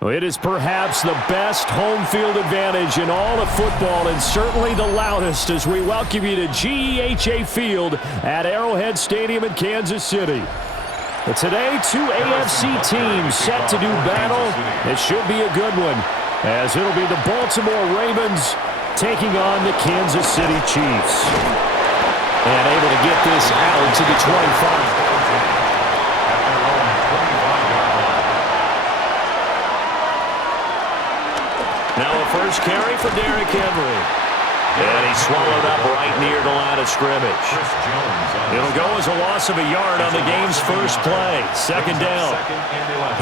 Well, it is perhaps the best home field advantage in all of football and certainly the loudest as we welcome you to GEHA Field at Arrowhead Stadium in Kansas City. But today, two AFC teams set to do battle. It should be a good one, as it'll be the Baltimore Ravens taking on the Kansas City Chiefs. And able to get this out to the 25. Now a first carry for Derrick Henry. And he's swallowed up right near the line of scrimmage. It'll go as a loss of a yard on the game's first play. Second down.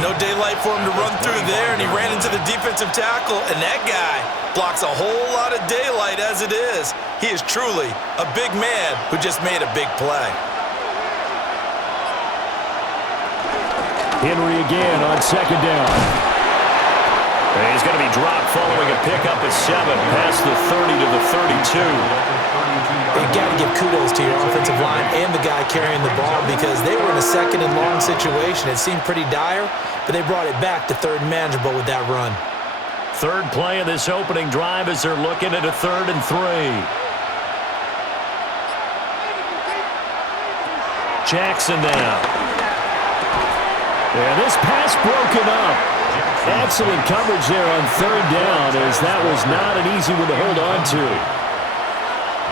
No daylight for him to run through there, and he ran into the defensive tackle, and that guy blocks a whole lot of daylight as it is. He is truly a big man who just made a big play. Henry again on second down. And he's going to be dropped following a pickup at 7, past the 30 to the 32. You've got to give kudos to your offensive line and the guy carrying the ball because they were in a second and long situation. It seemed pretty dire, but they brought it back to third and manageable with that run. Third play of this opening drive as they're looking at a 3rd and 3. Jackson now. And this pass broken up. Excellent coverage there on 3rd down, as that was not an easy one to hold on to.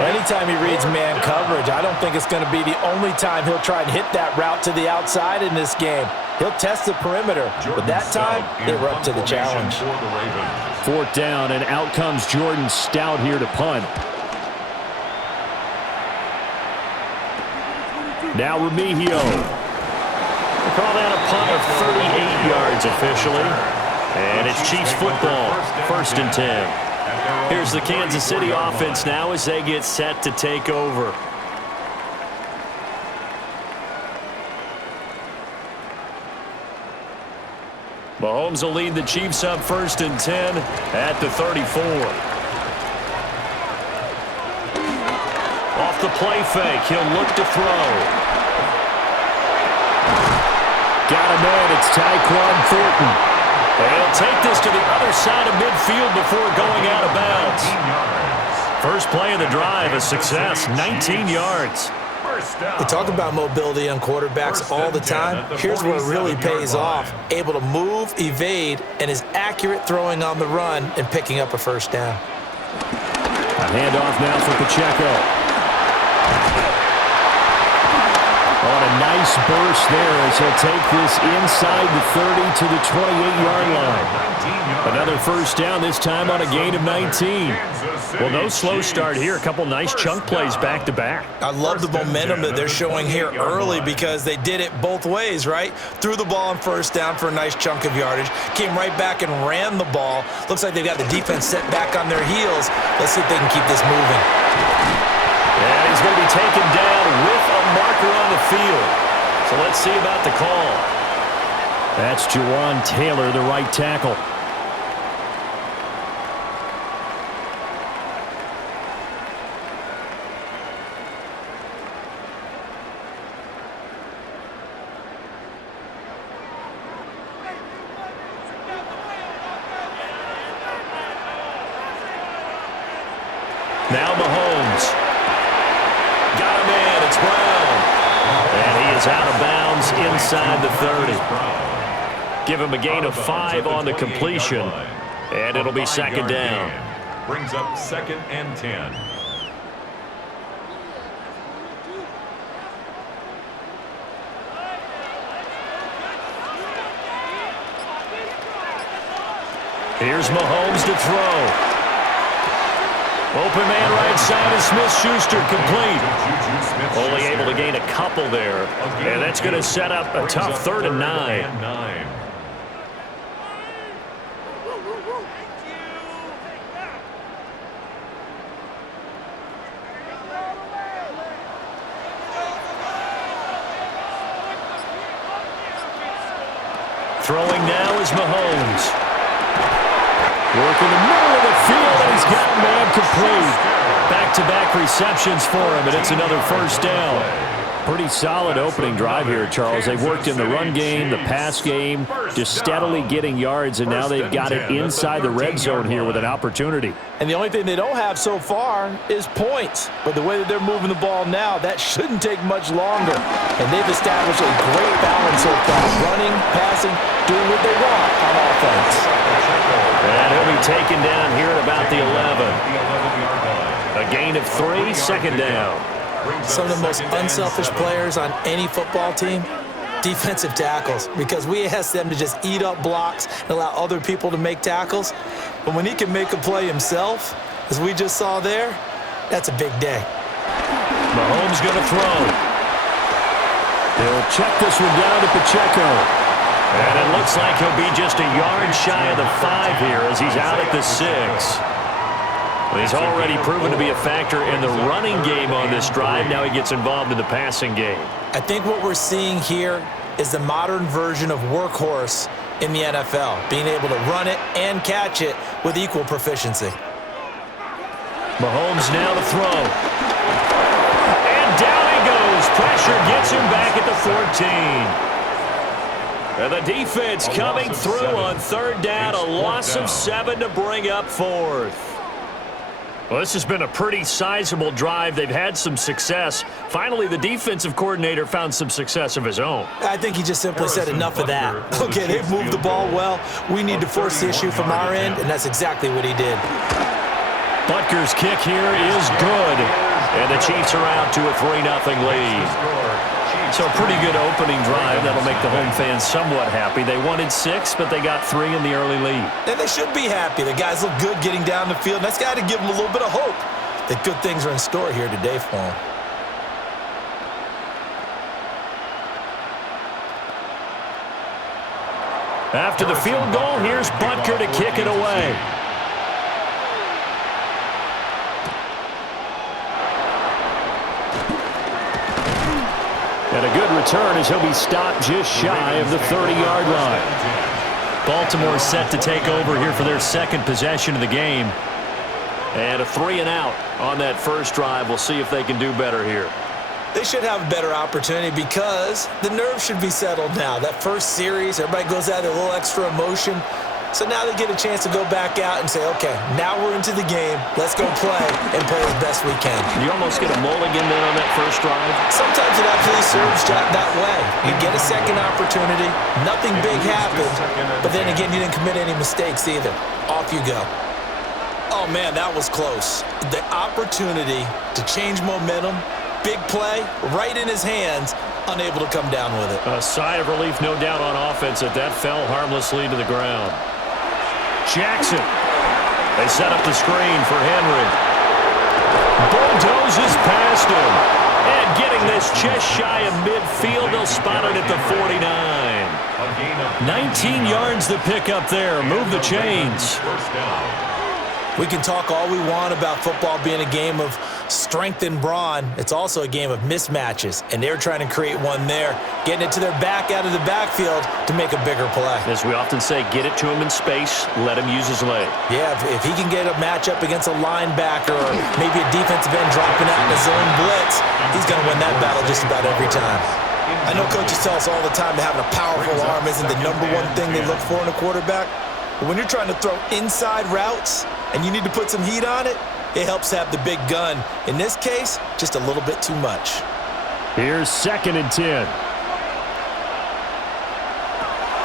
Anytime he reads man coverage, I don't think it's going to be the only time he'll try and hit that route to the outside in this game. He'll test the perimeter, but that time, they were up to the challenge. 4th down, and out comes Jordan Stout here to punt. Now Remigio. We'll call that a punt of 38 yards officially. And it's Chiefs football, 1st and 10. Here's the Kansas City offense now as they get set to take over. Mahomes will lead the Chiefs up 1st and 10 at the 34. Off the play fake, he'll look to throw. Got a man, it's Tyquan Thornton. They'll take this to the other side of midfield before going out of bounds. First play of the drive, a success, 19 yards. We talk about mobility on quarterbacks all the time. Here's where it really pays off. Able to move, evade, and is accurate throwing on the run and picking up a first down. A handoff now for Pacheco. On a nice burst there as he'll take this inside the 30 to the 28-yard line. Another first down, this time on a gain of 19. Well, no slow start here. A couple nice chunk plays back-to-back. I love the momentum that they're showing here early because they did it both ways, right? Threw the ball on first down for a nice chunk of yardage. Came right back and ran the ball. Looks like they've got the defense set back on their heels. Let's see if they can keep this moving. And he's going to be taken down with a marker on the field. So let's see about the call. That's Jawan Taylor, the right tackle. Now Mahomes. Got him in. It's Brown. And he is out of bounds inside the 30. Give him a gain of 5 on the completion. And it'll be 2nd down. Brings up 2nd and 10. Here's Mahomes to throw. Open man right side of Smith-Schuster complete. Only able to gain a couple there. And that's going to set up a tough 3rd and 9. Throwing now is Mahomes. Working the middle of the field, and he's got man complete. Back-to-back receptions for him, and it's another first down. Pretty solid opening drive here, Charles. They've worked in the run game, the pass game, just steadily getting yards, and now they've got it inside the red zone here with an opportunity. And the only thing they don't have so far is points. But the way that they're moving the ball now, that shouldn't take much longer. And they've established a great balance so far, running, passing, doing what they want on offense. And he'll be taken down here at about the 11. A gain of 3, second down. Some of the most unselfish players on any football team, defensive tackles, because we ask them to just eat up blocks and allow other people to make tackles. But when he can make a play himself, as we just saw there, that's a big day. Mahomes going to throw. He'll check this one down to Pacheco. And it looks like he'll be just a yard shy of the 5 here as he's out at the 6. He's already proven to be a factor in the running game on this drive. Now he gets involved in the passing game. I think what we're seeing here is the modern version of workhorse in the NFL, being able to run it and catch it with equal proficiency. Mahomes now to throw. And down he goes. Pressure gets him back at the 14. And the defense coming through on third down. A loss of 7 to bring up 4th. Well, this has been a pretty sizable drive. They've had some success. Finally, the defensive coordinator found some success of his own. I think he just simply said enough of that. Okay, they've moved the ball well. We need to force the issue from our end, and that's exactly what he did. Butker's kick here is good. And the Chiefs are out to a 3-0 lead. So a pretty good opening drive. That'll make the home fans somewhat happy. They wanted 6, but they got 3 in the early lead. And they should be happy. The guys look good getting down the field. That's got to give them a little bit of hope that good things are in store here today for them. After the field goal, here's Butker to kick it away. And a good return as he'll be stopped just shy of the 30-yard line. Baltimore set to take over here for their second possession of the game. And a 3-and-out on that first drive. We'll see if they can do better here. They should have a better opportunity because the nerves should be settled now. That first series, everybody goes out with a little extra emotion. So now they get a chance to go back out and say, okay, now we're into the game. Let's go play and play as best we can. You almost get a mulligan then on that first drive. Sometimes it absolutely serves that way. You get a second opportunity. Nothing big happened. But then again, you didn't commit any mistakes either. Off you go. Oh, man, that was close. The opportunity to change momentum, big play, right in his hands, unable to come down with it. A sigh of relief, no doubt, on offense that fell harmlessly to the ground. Jackson. They set up the screen for Henry. Bulldozes past him. And getting this just shy of midfield, they'll spot it at the 49. 19 yards to pick up there. Move the chains. We can talk all we want about football being a game of strength and brawn. It's also a game of mismatches, and they're trying to create one there, getting it to their back out of the backfield to make a bigger play. As we often say, get it to him in space, let him use his leg. Yeah, if he can get a matchup against a linebacker or maybe a defensive end dropping out in a zone blitz, he's going to win that battle just about every time. I know coaches tell us all the time that having a powerful arm isn't the number one thing they look for in a quarterback, but when you're trying to throw inside routes and you need to put some heat on it, it helps have the big gun. In this case, just a little bit too much. Here's 2nd and 10.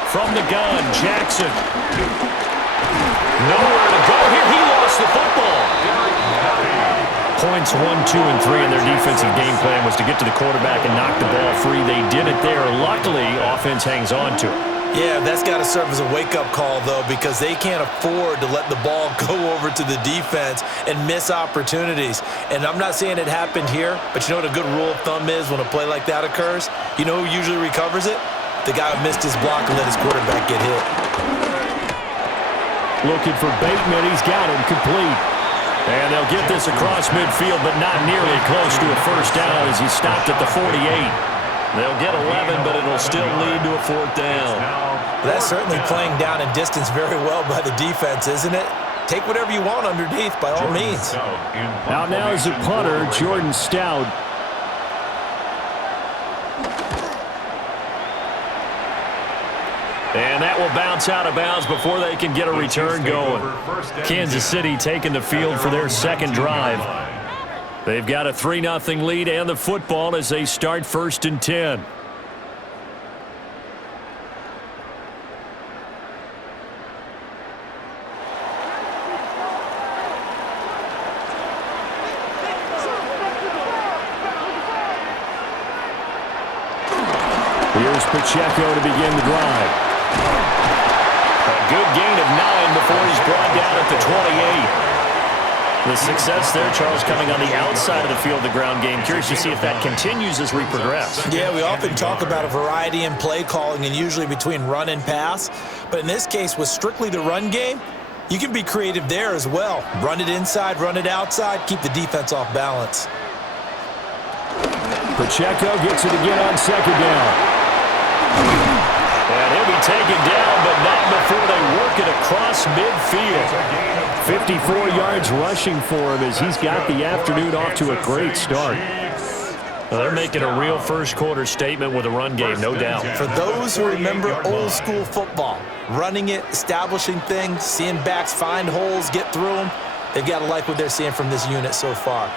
From the gun, Jackson. Nowhere to go here. He lost the football. Points 1, 2, and 3 in their defensive game plan was to get to the quarterback and knock the ball free. They did it there. Luckily, offense hangs on to it. Yeah, that's got to serve as a wake-up call, though, because they can't afford to let the ball go over to the defense and miss opportunities. And I'm not saying it happened here, but you know what a good rule of thumb is when a play like that occurs? You know who usually recovers it? The guy who missed his block and let his quarterback get hit. Looking for Bateman. He's got him complete. And they'll get this across midfield, but not nearly close to a first down as he stopped at the 48. They'll get 11, but it'll still lead to a 4th down. That's certainly playing down in distance very well by the defense, isn't it? Take whatever you want underneath, by all means. Out now is a punter, Jordan Stout. And that will bounce out of bounds before they can get a return going. Kansas City taking the field for their second drive. They've got a 3-0 lead and the football as they start 1st and 10. Here's Pacheco to begin the drive. A good gain of 9 before he's brought down at the 28. The success there, Charles, coming on the outside of the field, the ground game. Curious to see if that continues as we progress. Yeah, we often talk about a variety in play calling and usually between run and pass. But in this case, with strictly the run game, you can be creative there as well. Run it inside, run it outside, keep the defense off balance. Pacheco gets it again on 2nd down. And he'll be taken down, but not before they work it across midfield. 54 yards rushing for him as he's got the afternoon off to a great start. Well, they're making a real first-quarter statement with a run game, no doubt. For those who remember old-school football, running it, establishing things, seeing backs find holes, get through them, they've got to like what they're seeing from this unit so far.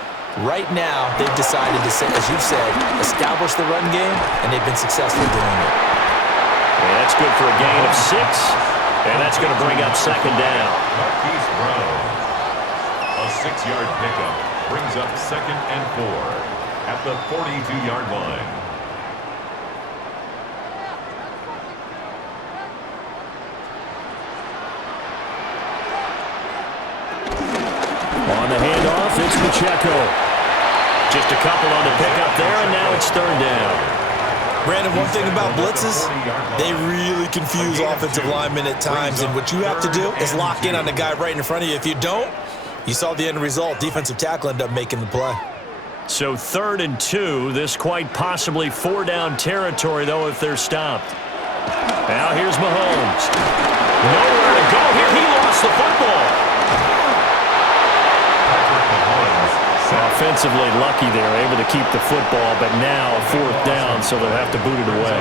Right now, they've decided to, as you've said, establish the run game, and they've been successful doing it. And that's good for a gain of 6, and that's going to bring up 2nd down. A 6-yard pickup brings up 2nd and 4 at the 42-yard line. On the handoff, it's Pacheco. Just a couple on the pickup there, and now it's 3rd down. Brandon, one thing about blitzes, they really confuse offensive linemen at times, and what you have to do is lock in on the guy right in front of you. If you don't, you saw the end result. Defensive tackle ended up making the play. So 3rd and 2, this quite possibly 4-down territory, though, if they're stopped. Now here's Mahomes. Nowhere to go here. He lost the football. Offensively lucky they're able to keep the football, but now 4th down, so they'll have to boot it away.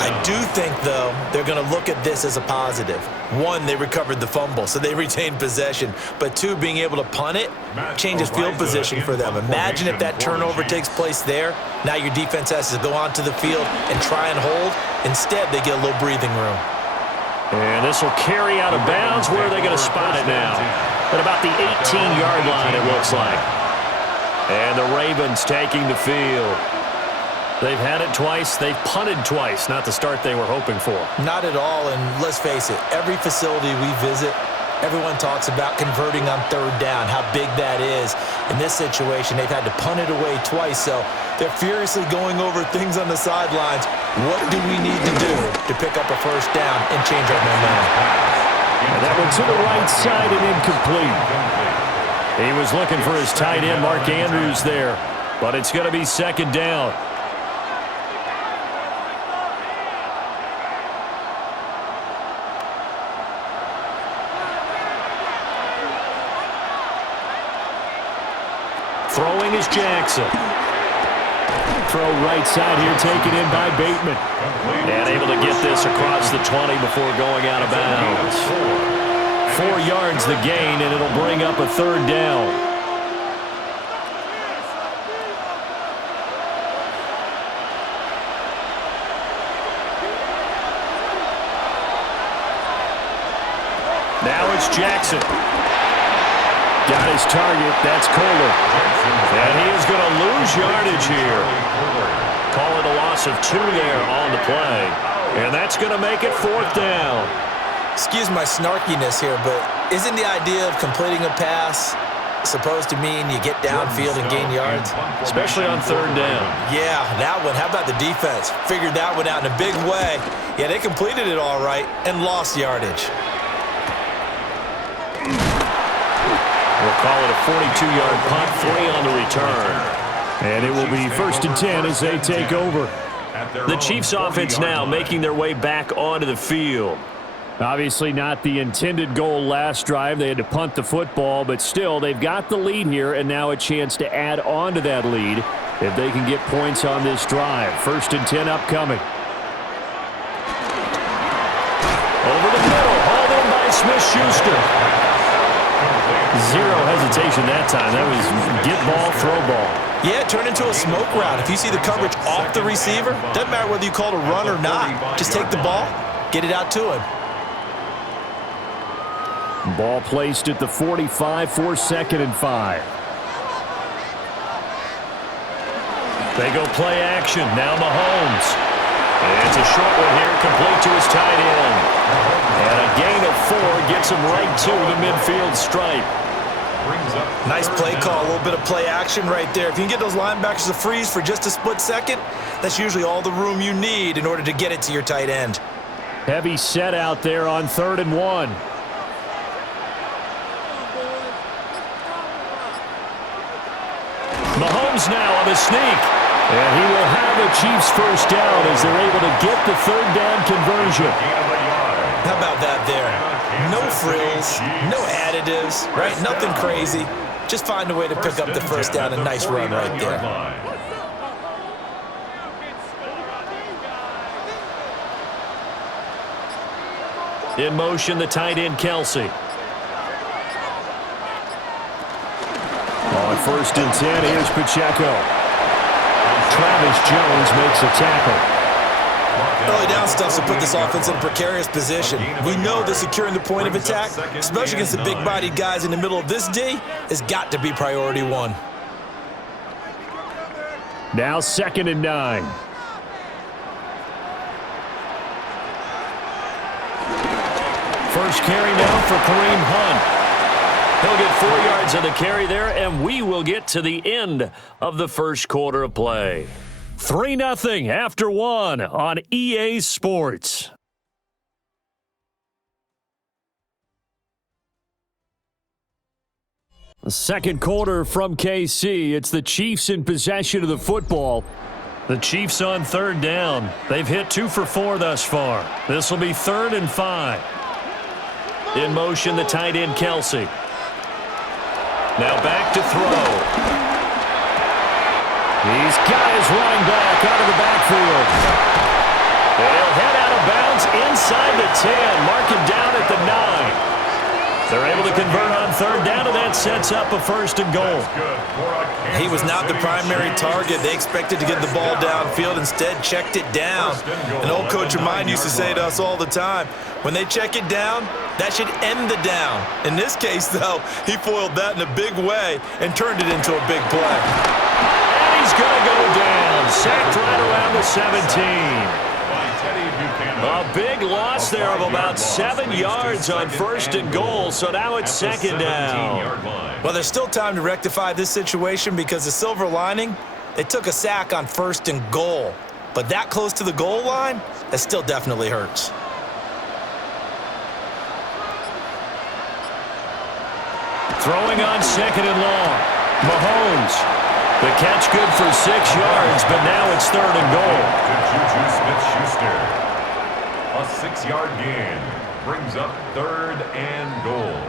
I do think, though, they're going to look at this as a positive. 1, they recovered the fumble, so they retained possession. But 2, being able to punt it changes field position for them. Imagine if that turnover takes place there. Now your defense has to go onto the field and try and hold. Instead, they get a little breathing room. And this will carry out of bounds. Where are they going to spot it now? At about the 18-yard line, it looks like. And the Ravens taking the field. They've had it twice. They've punted twice. Not the start they were hoping for. Not at all, and let's face it, every facility we visit, everyone talks about converting on 3rd down, how big that is. In this situation, they've had to punt it away twice, so they're furiously going over things on the sidelines. What do we need to do to pick up a 1st down and change our momentum? And that one to the right side and incomplete. He was looking for his tight end, Mark Andrews, there. But it's going to be 2nd down. Throwing is Jackson. Throw right side here, taken in by Bateman. And able to get this across the 20 before going out of bounds. 4 yards the gain, and it'll bring up a 3rd down. Now it's Jackson. Got his target. That's Kohler. And he is going to lose yardage here. Call it a loss of 2 there on the play. And that's going to make it 4th down. Excuse my snarkiness here, but isn't the idea of completing a pass supposed to mean you get downfield and gain yards? Especially on 3rd down. Yeah, that one. How about the defense? Figured that one out in a big way. Yeah, they completed it all right and lost yardage. We'll call it a 42-yard punt, 3 on the return. And it will be 1st and 10 as they take over. The Chiefs offense now making their way back onto the field. Obviously not the intended goal last drive. They had to punt the football, but still they've got the lead here and now a chance to add on to that lead if they can get points on this drive. 1st and 10 upcoming. Smith-Schuster. Zero hesitation that time. That was get ball, throw ball. Yeah, turn into a smoke route. If you see the coverage off the receiver, doesn't matter whether you call it a run or not. Just take the ball, get it out to him. Ball placed at the 45 for 2nd and 5. They go play action. Now Mahomes. And it's a short one here, complete to his tight end. And a gain of 4 gets him right to the midfield stripe. Nice play call, a little bit of play action right there. If you can get those linebackers to freeze for just a split second, that's usually all the room you need in order to get it to your tight end. Heavy set out there on 3rd and 1. Mahomes now on the sneak. And he will have the Chiefs first down as they're able to get the 3rd down conversion. How about that there? No frills, no additives, right? Nothing crazy. Just find a way to pick up the first down. A nice run right there. In motion, the tight end, Kelsey. On 1st and 10, here's Pacheco. Travis Jones makes a tackle. Early down stuff to put this offense in a precarious position. We know that securing the point of attack, especially against the big-bodied guys in the middle of this D, has got to be priority 1. Now 2nd and 9. First carry now for Kareem Hunt. He'll get 4 yards on the carry there, and we will get to the end of the first quarter of play. 3-0 after 1 on EA Sports. The second quarter from KC. It's the Chiefs in possession of the football. The Chiefs on 3rd down. They've hit 2 for 4 thus far. This will be 3rd and 5. In motion, the tight end, Kelsey. Now back to throw. He's got his running back out of the backfield. They'll head out of bounds inside the 10. Mark him down at the 9. They're able to convert on 3rd down, and that sets up a 1st and goal. He was not the primary target. They expected to get the ball downfield. Instead, checked it down. An old coach of mine used to say to us all the time, when they check it down, that should end the down. In this case, though, he foiled that in a big way and turned it into a big play. He's going to go down. Sacked right around the 17. A big loss there of about 7 yards on 1st and goal, so now it's 2nd down. Well, there's still time to rectify this situation because the silver lining, they took a sack on 1st and goal. But that close to the goal line, that still definitely hurts. Throwing on 2nd and long. Mahomes. The catch good for 6 yards, but now it's 3rd and goal. Juju Smith-Schuster. A 6-yard gain brings up 3rd and goal.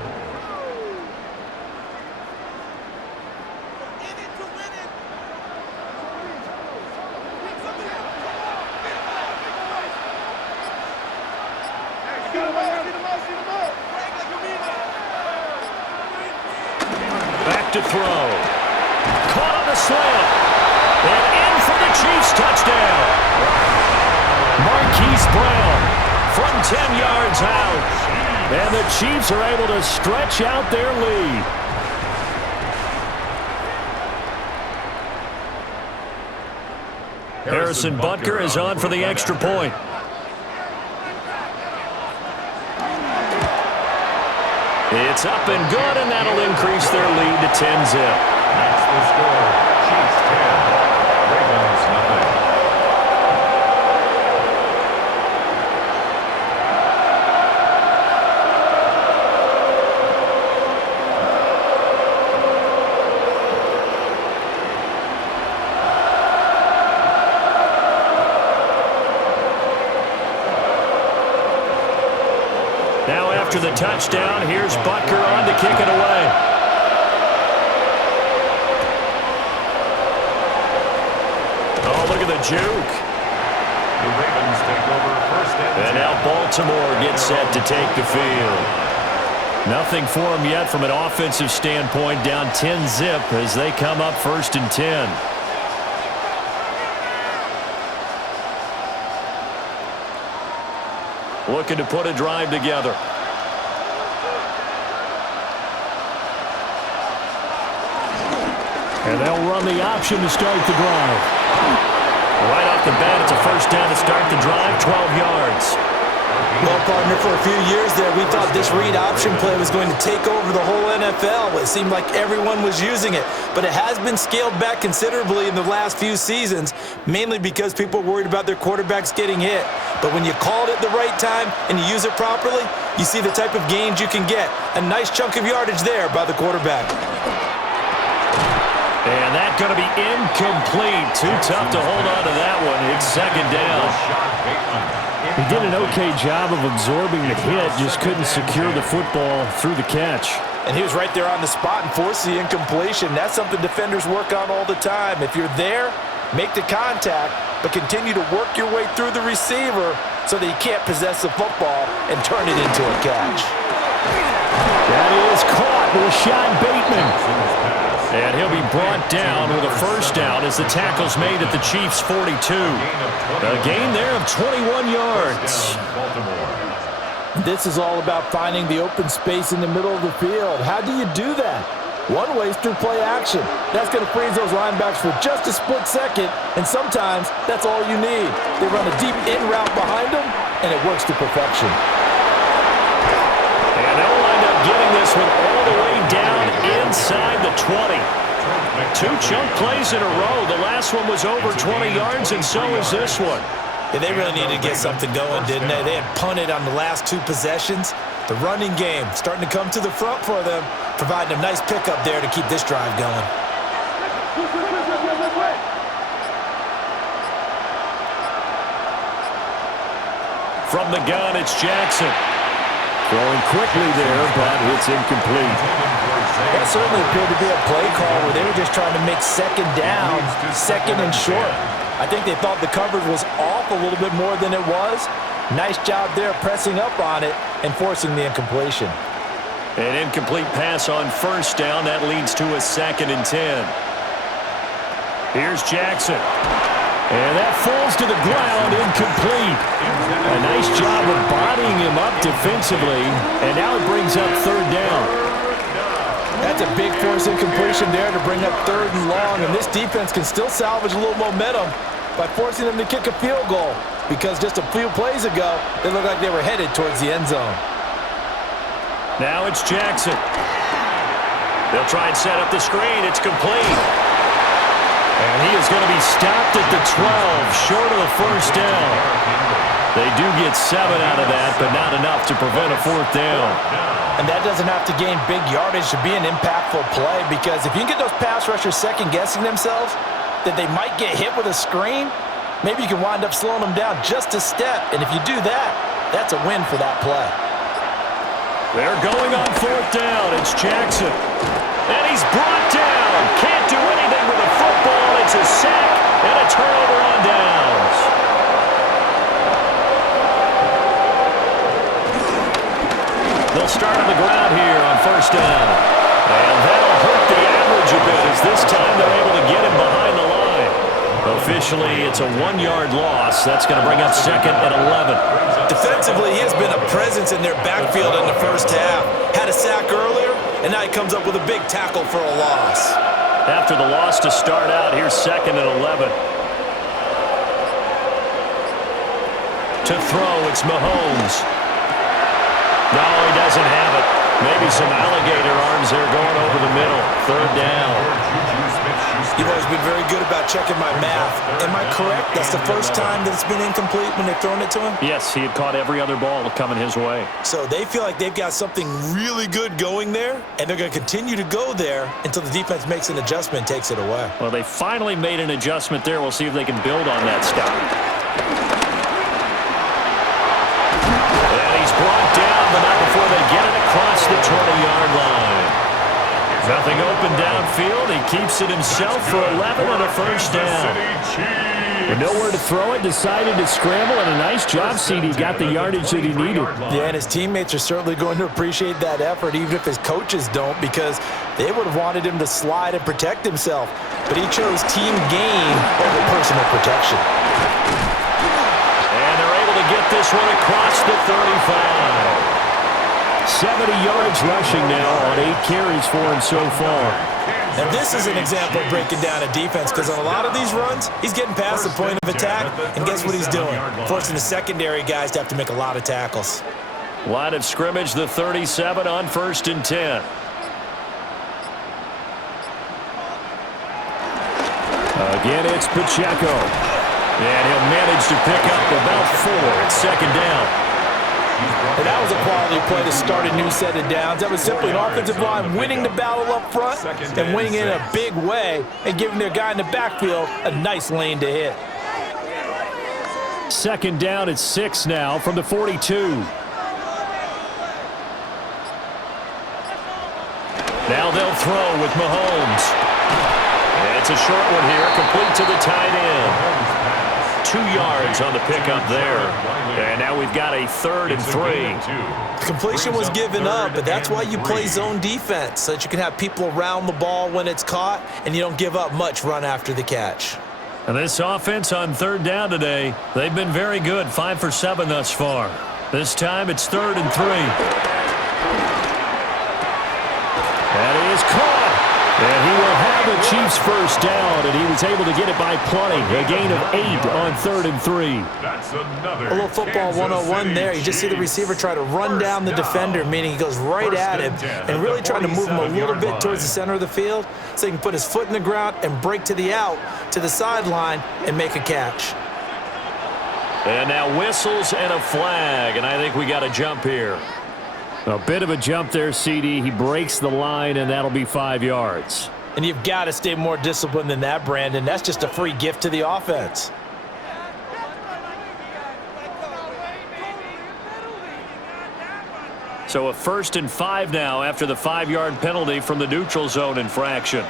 Back to throw. Caught on the slant. And in for the Chiefs touchdown. Marquise Brown from 10 yards out. And the Chiefs are able to stretch out their lead. Harrison Butker is on for the extra point. It's up and good, and that'll increase their lead to 10-zip. That's the score. Chiefs 10. Ravens nothing. Now after the touchdown, here's Butker on to kick it away. Oh, look at the juke. The Ravens take over 1st and 10. And now Baltimore gets set to take the field. Nothing for them yet from an offensive standpoint. Down 10-zip as they come up 1st and 10. Looking to put a drive together. And they'll run the option to start the drive. Right off the bat, it's a 1st down to start the drive, 12 yards. Well, partner, for a few years there, we thought this read option play was going to take over the whole NFL. It seemed like everyone was using it. But it has been scaled back considerably in the last few seasons, mainly because people are worried about their quarterbacks getting hit. But when you call it at the right time and you use it properly, you see the type of gains you can get. A nice chunk of yardage there by the quarterback. And that's going to be incomplete. Too tough to hold on to that one. It's 2nd down. He did an okay job of absorbing the hit, just couldn't secure the football through the catch. And he was right there on the spot and forced the incompletion. That's something defenders work on all the time. If you're there, make the contact, but continue to work your way through the receiver so that he can't possess the football and turn it into a catch. That is caught. Rashad Bateman. And he'll be brought down with a 1st down as the tackle's made at the Chiefs' 42. A gain there of 21 yards. This is all about finding the open space in the middle of the field. How do you do that? One way is through play action. That's going to freeze those linebackers for just a split second, and sometimes that's all you need. They run a deep in route behind them, and it works to perfection. And they'll wind up getting this one all the way down inside the 20. 2 chunk plays in a row. The last one was over 20 yards, and so is this one. Yeah, they really needed to get something going, didn't they? They had punted on the last 2 possessions. The running game starting to come to the front for them, providing a nice pickup there to keep this drive going. From the gun, it's Jackson. Throwing quickly there, but it's incomplete. That certainly appeared to be a play call where they were just trying to make 2nd down, 2nd and short. I think they thought the coverage was off a little bit more than it was. Nice job there pressing up on it and forcing the incompletion. An incomplete pass on 1st down. That leads to a 2nd and 10. Here's Jackson. And that falls to the ground, incomplete. A nice job of bodying him up defensively, and now it brings up 3rd down. That's a big force incompletion there to bring up 3rd and long, and this defense can still salvage a little momentum by forcing them to kick a field goal, because just a few plays ago, they looked like they were headed towards the end zone. Now it's Jackson. They'll try and set up the screen. It's complete. And he is going to be stopped at the 12, short of the 1st down. They do get 7 out of that, but not enough to prevent a 4th down. And that doesn't have to gain big yardage to be an impactful play, because if you can get those pass rushers second-guessing themselves that they might get hit with a screen, maybe you can wind up slowing them down just a step. And if you do that, that's a win for that play. They're going on 4th down. It's Jackson. And he's brought down. Can't do anything with the football. It's a sack and a turnover on downs. They'll start on the ground here on 1st down. And that'll hurt the average a bit as this time they're able to get him behind the line. Officially, it's a 1-yard loss. That's going to bring up 2nd and 11. Defensively, he has been a presence in their backfield in the 1st half. Had a sack earlier, and now he comes up with a big tackle for a loss. After the loss to start out, here's 2nd and 11. To throw, it's Mahomes. No, he doesn't have it. Maybe some alligator arms there going over the middle. 3rd down. You've always been very good about checking my math. Am I correct? That's the first time that it's been incomplete when they've thrown it to him? Yes, he had caught every other ball coming his way. So they feel like they've got something really good going there, and they're going to continue to go there until the defense makes an adjustment and takes it away. Well, they finally made an adjustment there. We'll see if they can build on that stop. And he's brought down, but not before they get it across the 20-yard line. Nothing open downfield. He keeps it himself for 11 and a 1st down. With nowhere to throw it, decided to scramble, and a nice job, CD. Got the yardage that he needed. Yeah, and his teammates are certainly going to appreciate that effort, even if his coaches don't, because they would have wanted him to slide and protect himself. But he chose team gain over personal protection. And they're able to get this one across the 35. 70 yards rushing now on 8 carries for him so far. And this is an example of breaking down a defense, because on a lot of these runs, he's getting past the point of attack, and guess what he's doing? Forcing the secondary guys to have to make a lot of tackles. Line of scrimmage, the 37 on 1st and 10. Again, it's Pacheco. And he'll manage to pick up about 4 at 2nd down. And that was a quality play to start a new set of downs. That was simply an offensive line winning the battle up front and winning it in a big way and giving their guy in the backfield a nice lane to hit. 2nd down at 6 now from the 42. Now they'll throw with Mahomes. And it's a short one here, complete to the tight end. 2 yards on the pickup there. And now we've got a 3rd and 3. Completion was given up, but that's why you play zone defense, so that you can have people around the ball when it's caught, and you don't give up much run after the catch. And this offense on 3rd down today, they've been very good, 5 for 7 thus far. This time it's 3rd and 3. That is caught. And he will have the Chiefs first down, and he was able to get it by plenty. A gain of 8 on 3rd and 3. That's another a little football 101 there. You just see the receiver try to run down the defender, meaning he goes right at him and really trying to move him a little bit towards the center of the field so he can put his foot in the ground and break to the out, to the sideline, and make a catch. And now whistles and a flag, and I think we got a jump here. A bit of a jump there, CD. He breaks the line, and that'll be 5 yards. And you've got to stay more disciplined than that, Brandon. That's just a free gift to the offense. So a 1st and 5 now after the 5-yard penalty from the neutral zone infraction.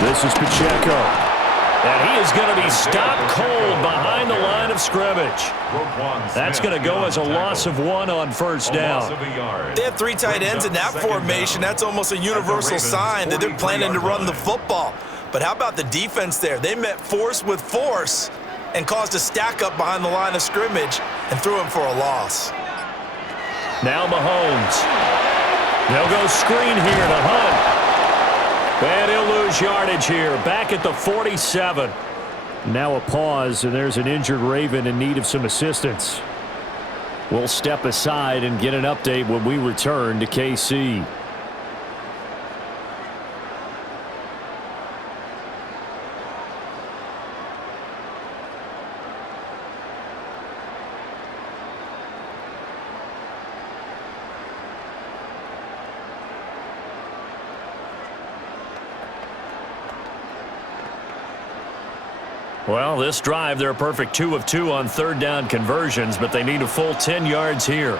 This is Pacheco. And he is going to be stopped cold behind the line of scrimmage. That's going to go as a loss of 1 on 1st down. They have 3 tight ends in that formation. That's almost a universal sign that they're planning to run the football. But how about the defense there? They met force with force and caused a stack up behind the line of scrimmage and threw him for a loss. Now Mahomes. They'll go screen here to Hunt. And he'll lose yardage here, back at the 47. Now a pause, and there's an injured Raven in need of some assistance. We'll step aside and get an update when we return to KC. Well, this drive, they're a perfect 2 of 2 on 3rd down conversions, but they need a full 10 yards here.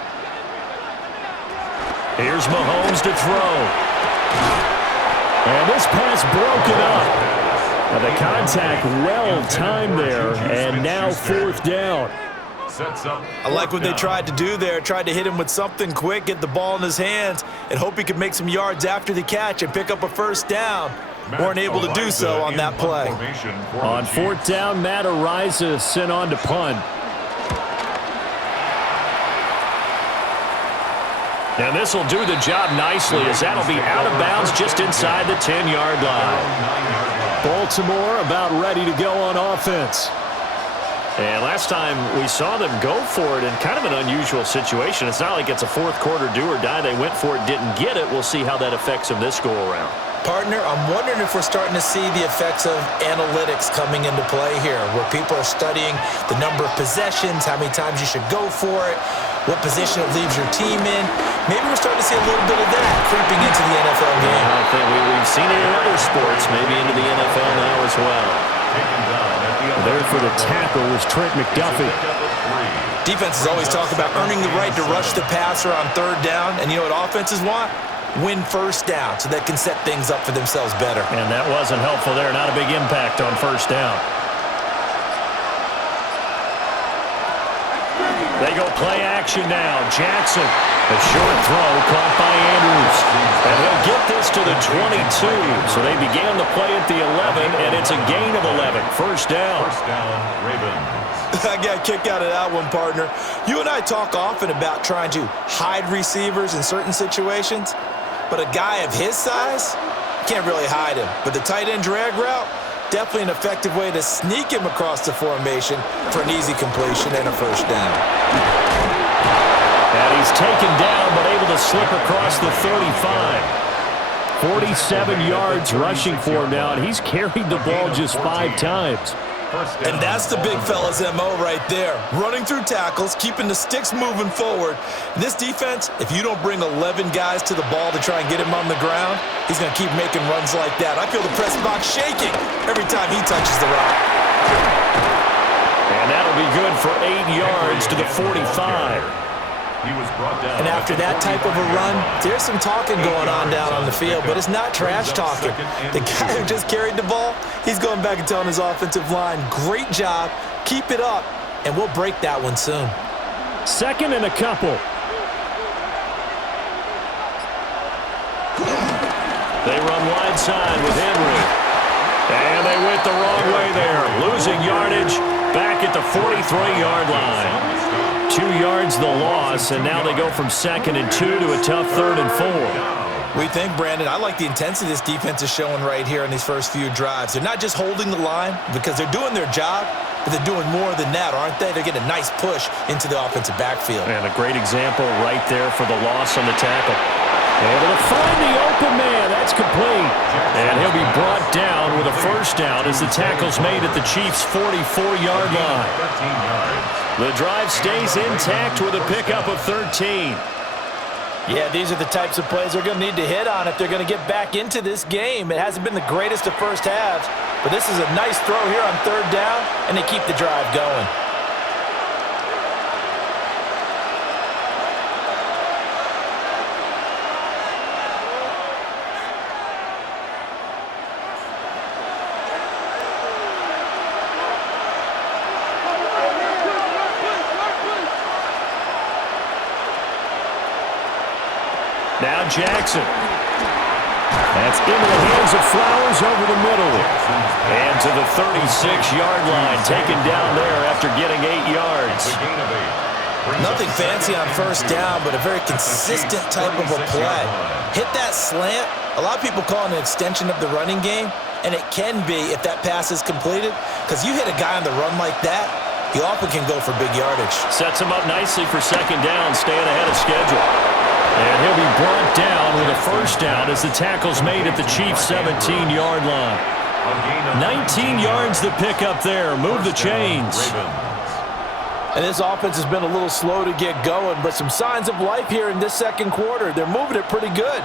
Here's Mahomes to throw. And this pass broken up. And the contact well timed there, and now 4th down. I like what they tried to do there. Tried to hit him with something quick, get the ball in his hands, and hope he could make some yards after the catch and pick up a 1st down. Weren't able to do so on that play. On 4th down, Matt Ariza sent on to punt. And this will do the job nicely, as that'll be out of bounds just inside the 10-yard line. Baltimore about ready to go on offense. And last time we saw them go for it in kind of an unusual situation. It's not like it's a 4th quarter do or die. They went for it, didn't get it. We'll see how that affects them this go-around. Partner, I'm wondering if we're starting to see the effects of analytics coming into play here, where people are studying the number of possessions, how many times you should go for it, what position it leaves your team in. Maybe we're starting to see a little bit of that creeping into the NFL game. I think we've seen it in other sports, maybe into the NFL now as well. There for the tackle was Trent McDuffie. Defenses always talk about earning the right to rush the passer on 3rd down, and you know what offenses want? win first down so they can set things up for themselves better. And that wasn't helpful there. Not a big impact on first down. They go play action now. Jackson, a short throw caught by Andrews. And he'll get this to the 22. So they began the play at the 11, and it's a gain of 11. First down. First down, Ravens. I got a kick out of that one, partner. You and I talk often about trying to hide receivers in certain situations, but a guy of his size, can't really hide him. But the tight end drag route, definitely an effective way to sneak him across the formation for an easy completion and a first down. And he's taken down, but able to slip across the 35. 47 yards rushing for him now, and he's carried the ball just 5 times. And that's the big fella's MO right there. Running through tackles, keeping the sticks moving forward. This defense, if you don't bring 11 guys to the ball to try and get him on the ground, he's going to keep making runs like that. I feel the press box shaking every time he touches the rock. And that'll be good for 8 yards to the 45. He was brought down. And after that type of a run, there's some talking going on down on the field, but it's not trash talking. The guy who just carried the ball, he's going back and telling his offensive line, great job, keep it up, and we'll break that one soon. Second and a couple. They run wide side with Henry. And they went the wrong way there. Losing yardage back at the 43-yard line. 2 yards the loss, and now they go from 2nd and 2 to a tough 3rd and 4. We think, Brandon, I like the intensity this defense is showing right here in these first few drives. They're not just holding the line because they're doing their job, but they're doing more than that, aren't they? They're getting a nice push into the offensive backfield. And a great example right there for the loss on the tackle. Able to find the open man. That's complete. And he'll be brought down with a first down as the tackle's made at the Chiefs' 44-yard line. 13 yards. The drive stays intact with a pickup of 13. Yeah, these are the types of plays they're going to need to hit on if they're going to get back into this game. It hasn't been the greatest of first halves, but this is a nice throw here on 3rd down, and they keep the drive going. Now Jackson. That's into the hands of Flowers over the middle. And to the 36-yard line, taken down there after getting 8 yards. Nothing fancy on first down, but a very consistent type of a play. Hit that slant. A lot of people call it an extension of the running game, and it can be if that pass is completed, because you hit a guy on the run like that, he often can go for big yardage. Sets him up nicely for 2nd down, staying ahead of schedule. And he'll be brought down with a first down as the tackle's made at the Chiefs' 17-yard line. 19 yards to pick up there. Move the chains. And this offense has been a little slow to get going, but some signs of life here in this 2nd quarter. They're moving it pretty good.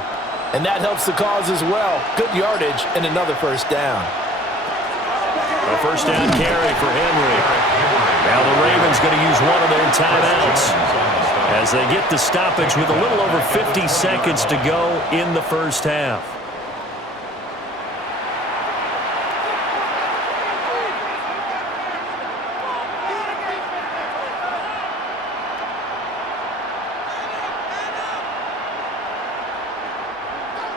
And that helps the cause as well. Good yardage and another first down. A first down carry for Henry. Now the Ravens going to use one of their timeouts as they get the stoppage with a little over 50 seconds to go in the first half.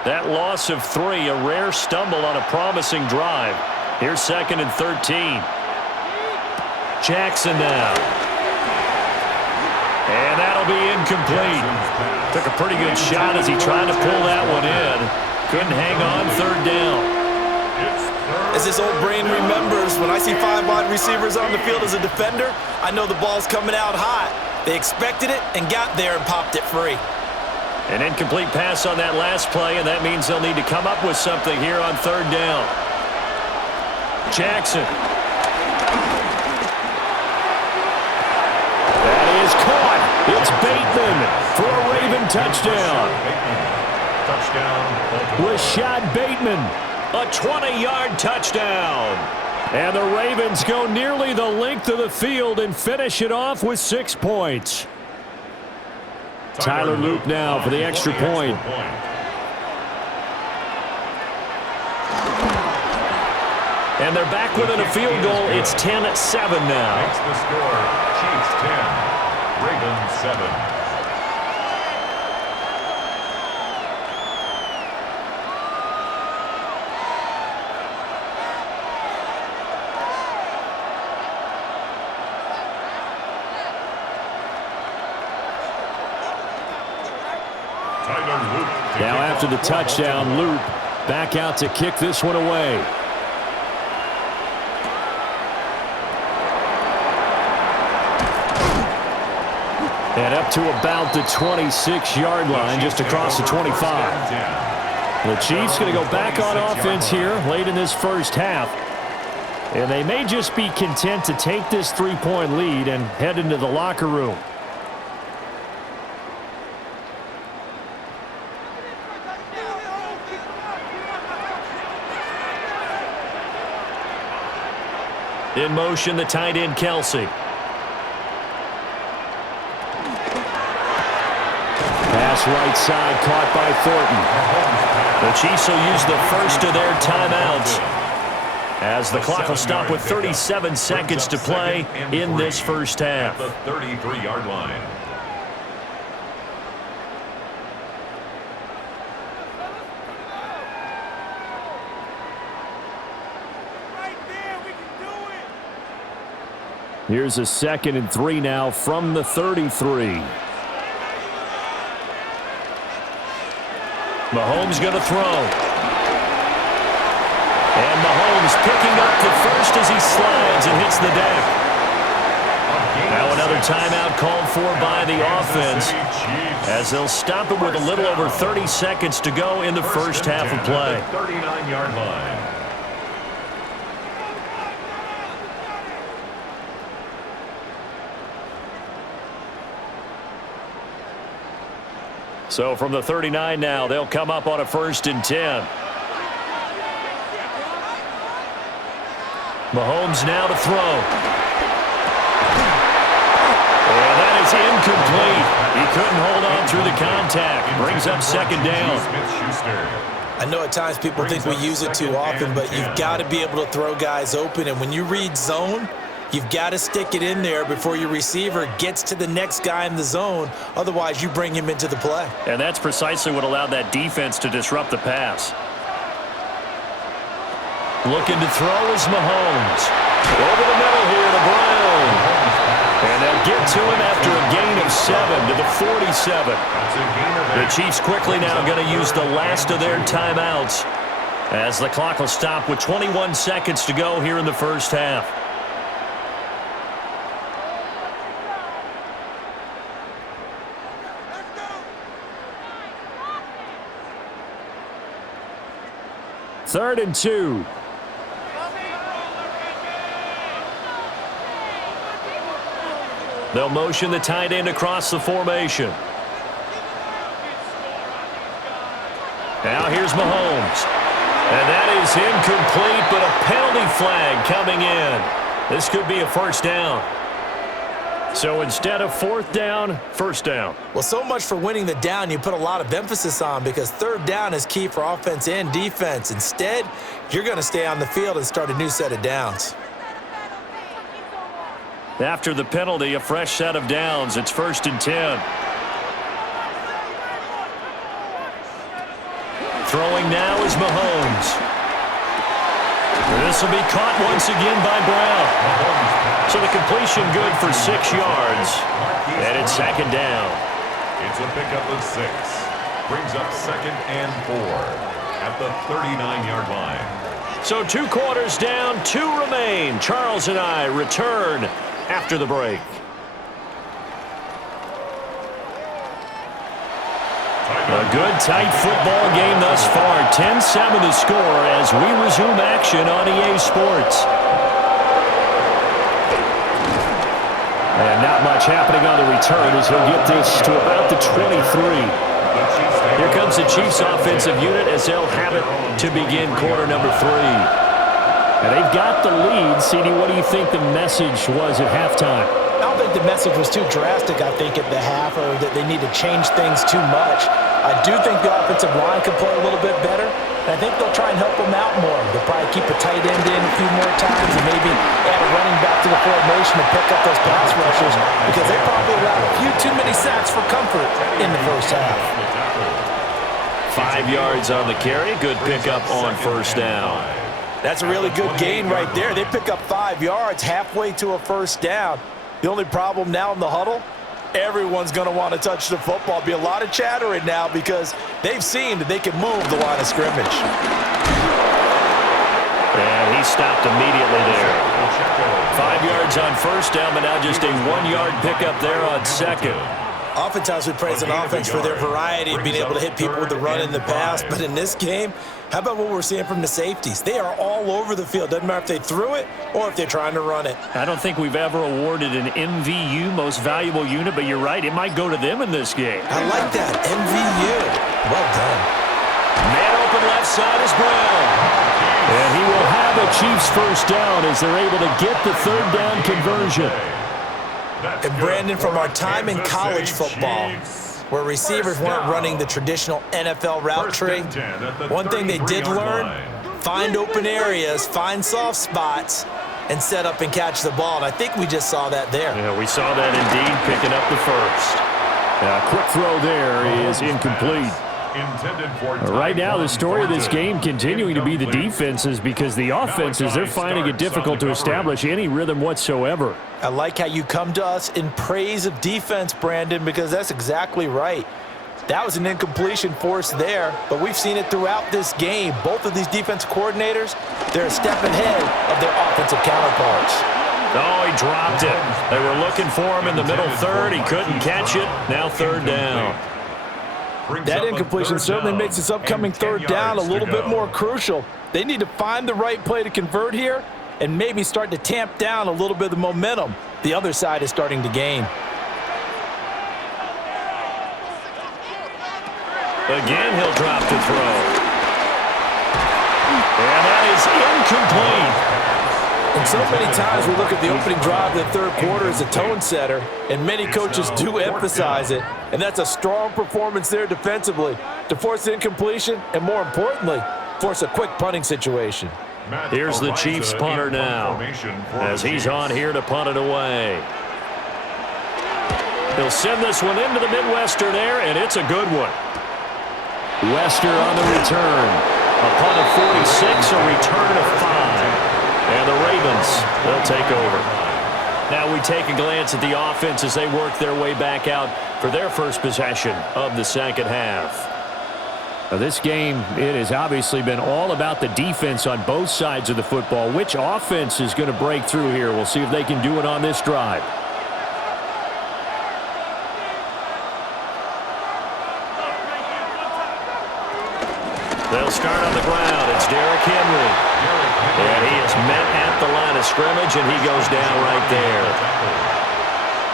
That loss of 3, a rare stumble on a promising drive. Here's 2nd and 13. Jackson now. And that'll be incomplete. Took a pretty good shot as he tried to pull that one in. Couldn't hang on 3rd down. As this old brain remembers, when I see 5 wide receivers on the field as a defender, I know the ball's coming out hot. They expected it and got there and popped it free. An incomplete pass on that last play, and that means they'll need to come up with something here on 3rd down. Jackson. That is caught. It's Bateman for a Raven touchdown. Rashad Bateman, a 20-yard touchdown. And the Ravens go nearly the length of the field and finish it off with 6 points. Tyler Loop now for the extra point. And they're back within a field goal. It's 10-7 now. Makes the score Chiefs 10, Ravens 7. Now after the touchdown, Loop back out to kick this one away. And up to about the 26-yard line, just across the 25. The Chiefs going to go back on offense here late in this first half. And they may just be content to take this 3-point lead and head into the locker room. In motion, the tight end, Kelsey. Pass right side, caught by Thornton. The Chiefs will use the first of their timeouts as the clock will stop with 37 seconds to play in this first half. At the 33-yard line. Here's a 2nd and 3 now from the 33. Mahomes going to throw. And Mahomes picking up the first as he slides and hits the deck. Now another timeout called for by the offense as they'll stop it with a little over 30 seconds to go in the first half of play. 39-yard line. So from the 39 now, they'll come up on a 1st and 10. Mahomes now to throw. And that is incomplete. He couldn't hold on through the contact. Brings up 2nd down. I know at times people think we use it too often, but you've got to be able to throw guys open. And when you read zone, you've got to stick it in there before your receiver gets to the next guy in the zone. Otherwise, you bring him into the play. And that's precisely what allowed that defense to disrupt the pass. Looking to throw is Mahomes. Over the middle here to Brown. And they'll get to him after a gain of 7 to the 47. The Chiefs quickly now going to use the last of their timeouts as the clock will stop with 21 seconds to go here in the first half. Third and 2. They'll motion the tight end across the formation. Now here's Mahomes. And that is incomplete, but a penalty flag coming in. This could be a 1st down. So instead of 4th down, 1st down. Well, so much for winning the down you put a lot of emphasis on, because 3rd down is key for offense and defense. Instead, you're going to stay on the field and start a new set of downs. After the penalty, a fresh set of downs. It's 1st and 10. Throwing now is Mahomes. This will be caught once again by Brown. So the completion good for 6 yards. And it's 2nd down. It's a pickup of 6. Brings up 2nd and 4 at the 39-yard line. So 2 quarters down, 2 remain. Charles and I return after the break. A good, tight football game thus far. 10-7 the score as we resume action on EA Sports. And not much happening on the return as he'll get this to about the 23. Here comes the Chiefs offensive unit as they'll have it to begin quarter number 3. And they've got the lead. CD, what do you think the message was at halftime? I don't think the message was too drastic, I think, at the half, or that they need to change things too much. I do think the offensive line could play a little bit better. And I think they'll try and help him out more. They'll probably keep a tight end in a few more times and maybe add a running back to the formation to pick up those pass rushers because they probably allowed a few too many sacks for comfort in the first half. 5 yards on the carry. Good pickup on first down. That's a really good gain right there. They pick up 5 yards halfway to a first down. The only problem now in the huddle, everyone's going to want to touch the football. Be a lot of chattering now because they've seen that they can move the line of scrimmage. And he stopped immediately there. 5 yards on first down, but now just a 1 yard pickup there on second. Oftentimes we praise an offense for their variety of being able to hit people with the run in the pass, but in this game, how about what we're seeing from the safeties? They are all over the field. Doesn't matter if they threw it or if they're trying to run it. I don't think we've ever awarded an MVU, most valuable unit, but you're right, it might go to them in this game. I like that, MVU. Well done. Man open left side is Brown. And he will have a Chiefs first down as they're able to get the third down conversion. And Brandon, from our time in college football, where receivers weren't running the traditional NFL route tree, one thing they did learn, find open areas, find soft spots, and set up and catch the ball. And I think we just saw that there. Yeah, we saw that indeed, picking up the first. Quick throw there is incomplete. Right now, the story of this game continuing to be the defenses because the offenses, they're finding it difficult to establish any rhythm whatsoever. I like how you come to us in praise of defense, Brandon, because that's exactly right. That was an incompletion force there, but we've seen it throughout this game. Both of these defense coordinators, they're a step ahead of their offensive counterparts. Oh, he dropped it. They were looking for him in the middle third. He couldn't catch it. Now third down. That incompletion certainly makes this upcoming third down a little bit more crucial. They need to find the right play to convert here and maybe start to tamp down a little bit of the momentum the other side is starting to gain. Again, he'll drop to throw. And that is incomplete. And so many times we look at the opening drive of the third quarter as a tone setter, and many coaches do emphasize it, and that's a strong performance there defensively to force incompletion and, more importantly, force a quick punting situation. Here's the Chiefs punter now as he's on here to punt it away. He'll send this one into the Midwestern air, and it's a good one. Wester on the return. A punt of 46, a return of 5. And the Ravens, they'll take over. Now we take a glance at the offense as they work their way back out for their first possession of the second half. Now this game, it has obviously been all about the defense on both sides of the football. Which offense is going to break through here? We'll see if they can do it on this drive. They'll start on the ground. It's Derrick Henry. And he is met at the line of scrimmage, and he goes down right there.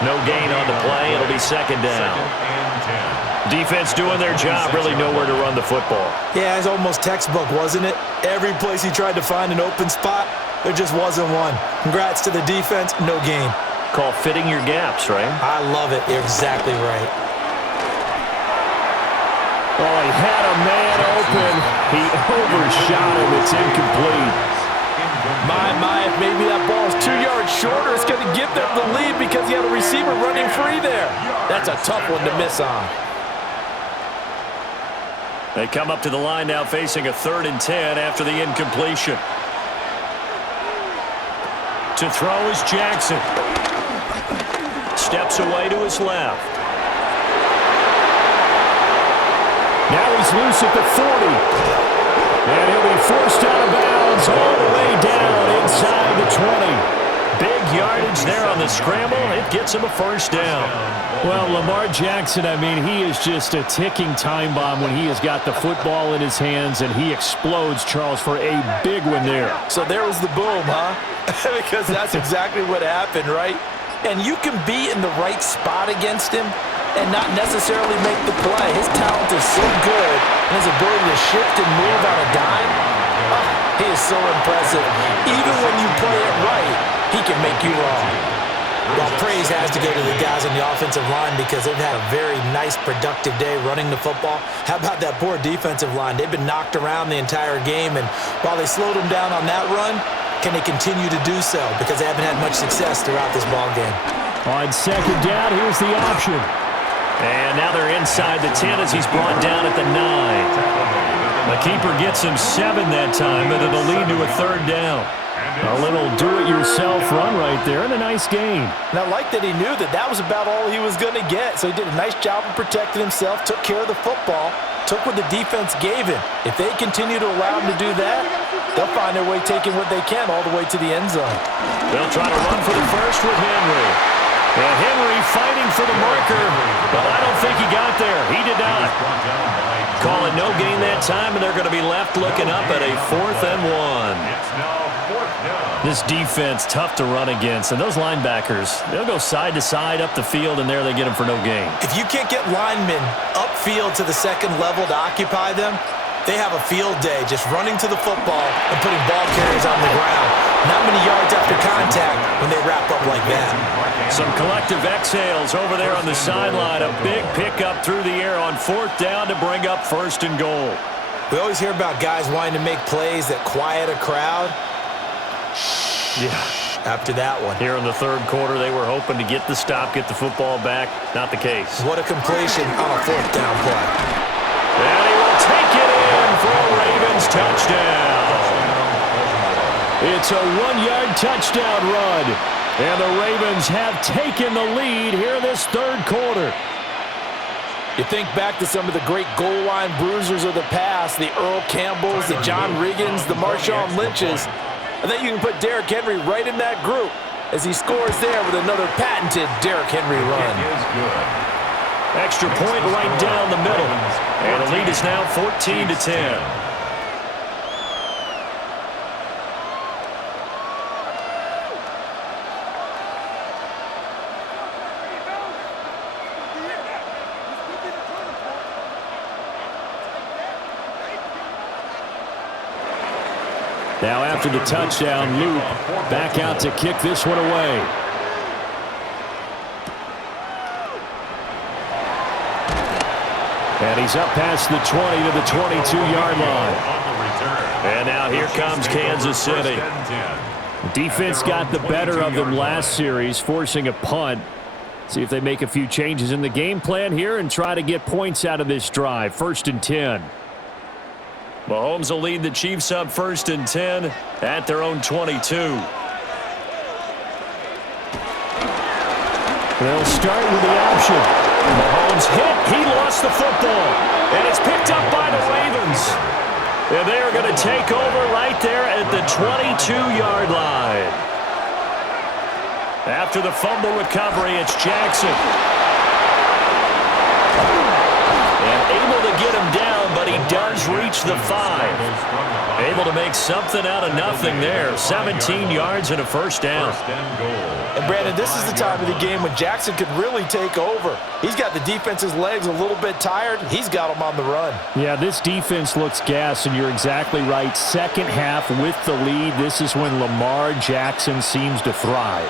No gain on the play. It'll be second down. Defense doing their job, really nowhere to run the football. Yeah, it's almost textbook, wasn't it? Every place he tried to find an open spot, there just wasn't one. Congrats to the defense, no gain. Call fitting your gaps, right? I love it. You're exactly right. Oh, he had a man open. He overshot him. It's incomplete. My, if maybe that ball is 2 yards shorter, it's going to give them the lead because he had a receiver running free there. That's a tough one to miss on. They come up to the line now facing a 3rd and 10 after the incompletion. To throw is Jackson. Steps away to his left. Now he's loose at the 40. And he'll be forced out of bounds all the way down inside the 20. Big yardage there on the scramble. It gets him a first down. Well, Lamar Jackson, I mean, he is just a ticking time bomb when he has got the football in his hands, and he explodes, Charles, for a big one there. So there was the boom, huh? Because that's exactly what happened, right? And you can be in the right spot against him and not necessarily make the play. His talent is so good, and his ability to shift and move on a dime, he is so impressive. Even when you play it right, he can make you wrong. Well, praise has to go to the guys on the offensive line because they've had a very nice, productive day running the football. How about that poor defensive line? They've been knocked around the entire game, and while they slowed them down on that run, can they continue to do so? Because they haven't had much success throughout this ball game. On second down, here's the option. And now they're inside the 10 as he's brought down at the 9. The keeper gets him 7 that time, but it'll lead to a third down. A little do-it-yourself run right there and a nice gain. And I like that he knew that that was about all he was going to get. So he did a nice job of protecting himself, took care of the football, took what the defense gave him. If they continue to allow him to do that, they'll find their way taking what they can all the way to the end zone. They'll try to run for the first with Henry. And Henry fighting for the marker, but I don't think he got there. He did not. Call it no gain that time, and they're going to be left looking up at a 4th and 1. This defense, tough to run against, and those linebackers, they'll go side to side up the field, and there they get them for no gain. If you can't get linemen upfield to the second level to occupy them, they have a field day just running to the football and putting ball carriers on the ground. Not many yards after contact when they wrap up like that. Some collective exhales over there on the sideline. A big pickup through the air on 4th down to bring up 1st and goal. We always hear about guys wanting to make plays that quiet a crowd. Yeah. After that one. Here in the 3rd quarter, they were hoping to get the stop, get the football back. Not the case. What a completion on a 4th down play. And he will take it in for a Ravens touchdown. It's a 1-yard touchdown run. And the Ravens have taken the lead here in this 3rd quarter. You think back to some of the great goal line bruisers of the past, the Earl Campbells, the John Riggins, the Marshawn Lynches. I think you can put Derrick Henry right in that group as he scores there with another patented Derrick Henry run. Extra point right down the middle. And the lead is now 14-10. Now after the touchdown, Luke back out to kick this one away. And he's up past the 20 to the 22-yard line. And now here comes Kansas City. Defense got the better of them last series, forcing a punt. See if they make a few changes in the game plan here and try to get points out of this drive. 1st and 10. Mahomes will lead the Chiefs up 1st and 10 at their own 22. They'll start with the option. Mahomes hit. He lost the football. And it's picked up by the Ravens. And they are going to take over right there at the 22-yard line. After the fumble recovery, it's Jackson. And able to get him down, but he does reach the 5. Able to make something out of nothing there. 17 yards and a 1st down. And Brandon, this is the time of the game when Jackson could really take over. He's got the defense's legs a little bit tired. He's got them on the run. Yeah, this defense looks gassed, and you're exactly right. Second half with the lead, this is when Lamar Jackson seems to thrive.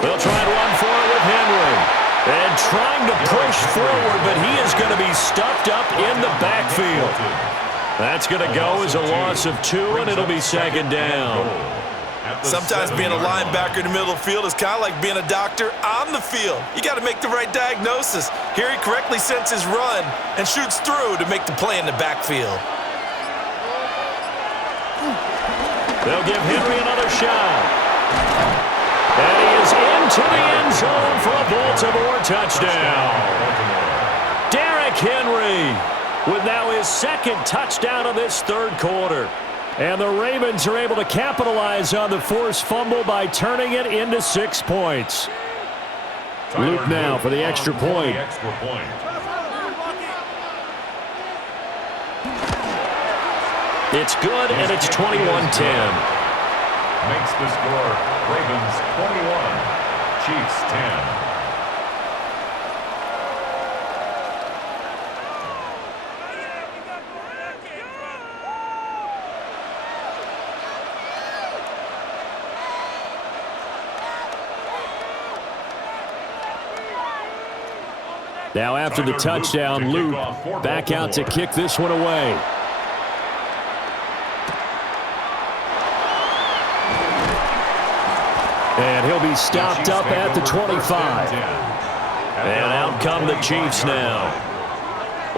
They'll try and run for it with Henry. And trying to push forward, but he is going to be stuffed up in the backfield. That's going to go as a loss of 2, and it'll be 2nd down. Sometimes being a linebacker in the middle of the field is kind of like being a doctor on the field. You got to make the right diagnosis. Here he correctly sends his run and shoots through to make the play in the backfield. They'll give Henry another shot. And he is into the end zone for a Baltimore touchdown. Derrick Henry with now his 2nd touchdown of this 3rd quarter. And the Ravens are able to capitalize on the forced fumble by turning it into 6 points. Luke now for the extra point. It's good, and it's 21-10. Makes the score Ravens 21, Chiefs 10. Now after the touchdown, Luke back out to kick this one away. And he'll be stopped up at the 25. And out come the Chiefs now.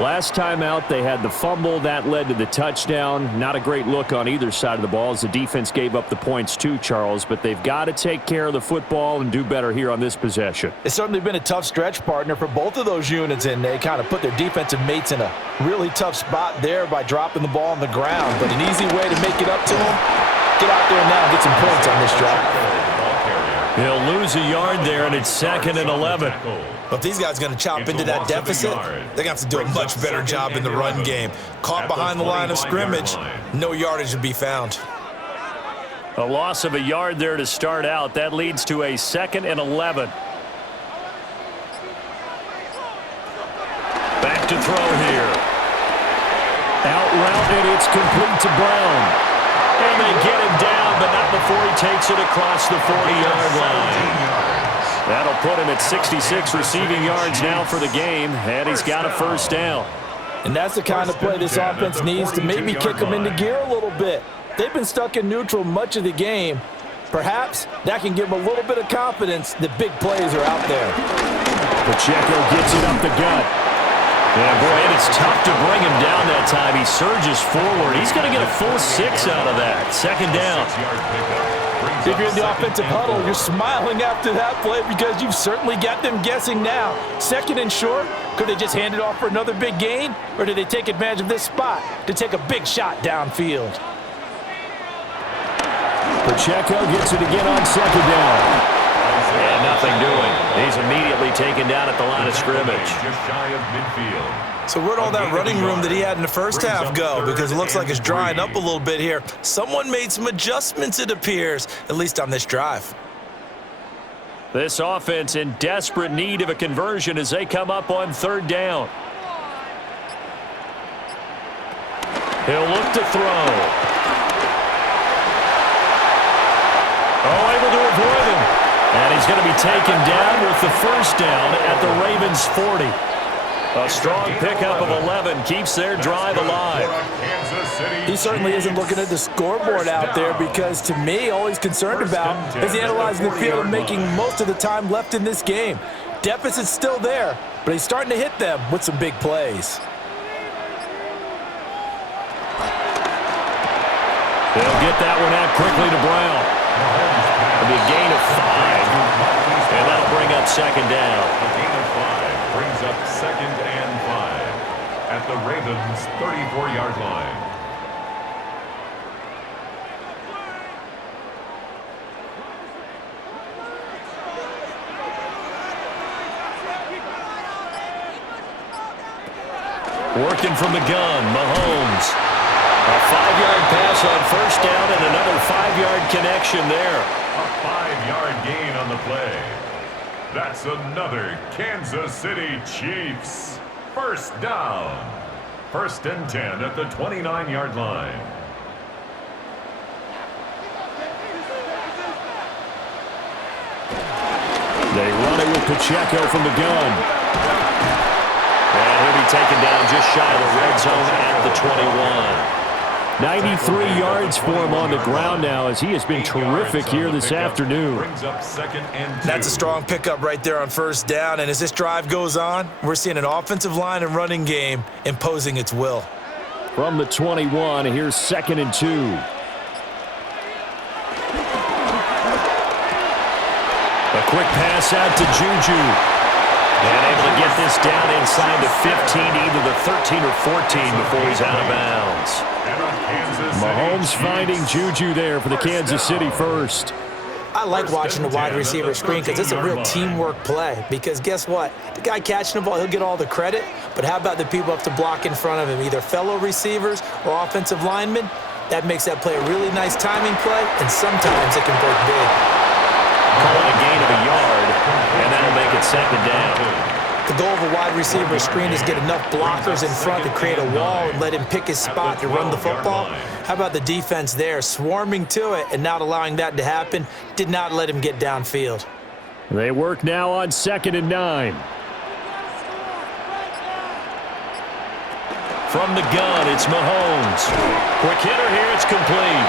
Last time out, they had the fumble. That led to the touchdown. Not a great look on either side of the ball as the defense gave up the points too, Charles. But they've got to take care of the football and do better here on this possession. It's certainly been a tough stretch, partner, for both of those units, and they kind of put their defensive mates in a really tough spot there by dropping the ball on the ground. But an easy way to make it up to them, get out there now and get some points on this drive. He'll lose a yard there, and it's 2nd and 11. But if these guys are going to chop into that deficit, they're going to have to do a much better job in the run game. Caught behind the line of scrimmage, no yardage to be found. A loss of a yard there to start out. That leads to a 2nd and 11. Back to throw here. Out route, and it's complete to Brown. And they get him down, but not before he takes it across the 40-yard line. That'll put him at 66 receiving yards now for the game, and he's got a first down. And that's the kind of play this offense needs to maybe kick them into gear a little bit. They've been stuck in neutral much of the game. Perhaps that can give them a little bit of confidence that big plays are out there. Pacheco gets it up the gut. Yeah, boy, and it's tough to bring him down that time. He surges forward. He's going to get a full 6 out of that. 2nd down. If you're in the offensive huddle, you're smiling after that play because you've certainly got them guessing now. 2nd and short, could they just hand it off for another big gain? Or do they take advantage of this spot to take a big shot downfield? Pacheco gets it again on 2nd down. And nothing doing. He's immediately taken down at the line of scrimmage. Just shy of midfield. So where'd all that running room that he had in the first half go? Because it looks like it's drying up a little bit here. Someone made some adjustments, it appears, at least on this drive. This offense in desperate need of a conversion as they come up on 3rd down. He'll look to throw. Oh, able to avoid him. And he's going to be taken down with the first down at the Ravens' 40. A strong pickup of 11 keeps their drive alive. He certainly isn't looking at the scoreboard out there because, to me, all he's concerned about is analyzing the field and making most of the time left in this game. Deficit's still there, but he's starting to hit them with some big plays. They'll get that one out quickly to Brown. It'll be a gain of 5, and that'll bring up 2nd down. A gain of 5 brings up 2nd and 5 at the Ravens' 34-yard line. Working from the gun, Mahomes. A 5-yard pass on 1st down and another 5-yard connection there. A 5-yard gain on the play. That's another Kansas City Chiefs. 1st down. 1st and 10 at the 29-yard line. They run it with Pacheco from the gun. And he'll be taken down just shy of the red zone at the 21. 93 yards for him on the ground now as he has been terrific here this afternoon. That's a strong pickup right there on 1st down, and as this drive goes on, we're seeing an offensive line and running game imposing its will. From the 21, here's 2nd and 2. A quick pass out to Juju. And able to get this down inside the 15, either the 13 or 14 before he's out of bounds. Mahomes finding Juju there for the Kansas City first. I like watching the wide receiver screen because it's a real teamwork play. Because guess what? The guy catching the ball, he'll get all the credit. But how about the people up to block in front of him, either fellow receivers or offensive linemen? That makes that play a really nice timing play, and sometimes it can break big. Calling a gain of a yard, and that'll make it 2nd down. The goal of a wide receiver screen is get enough blockers in front to create a wall and let him pick his spot to run the football. How about the defense there, swarming to it and not allowing that to happen? Did not let him get downfield. They work now on 2nd and 9. From the gun, it's Mahomes. Quick hitter here, it's complete.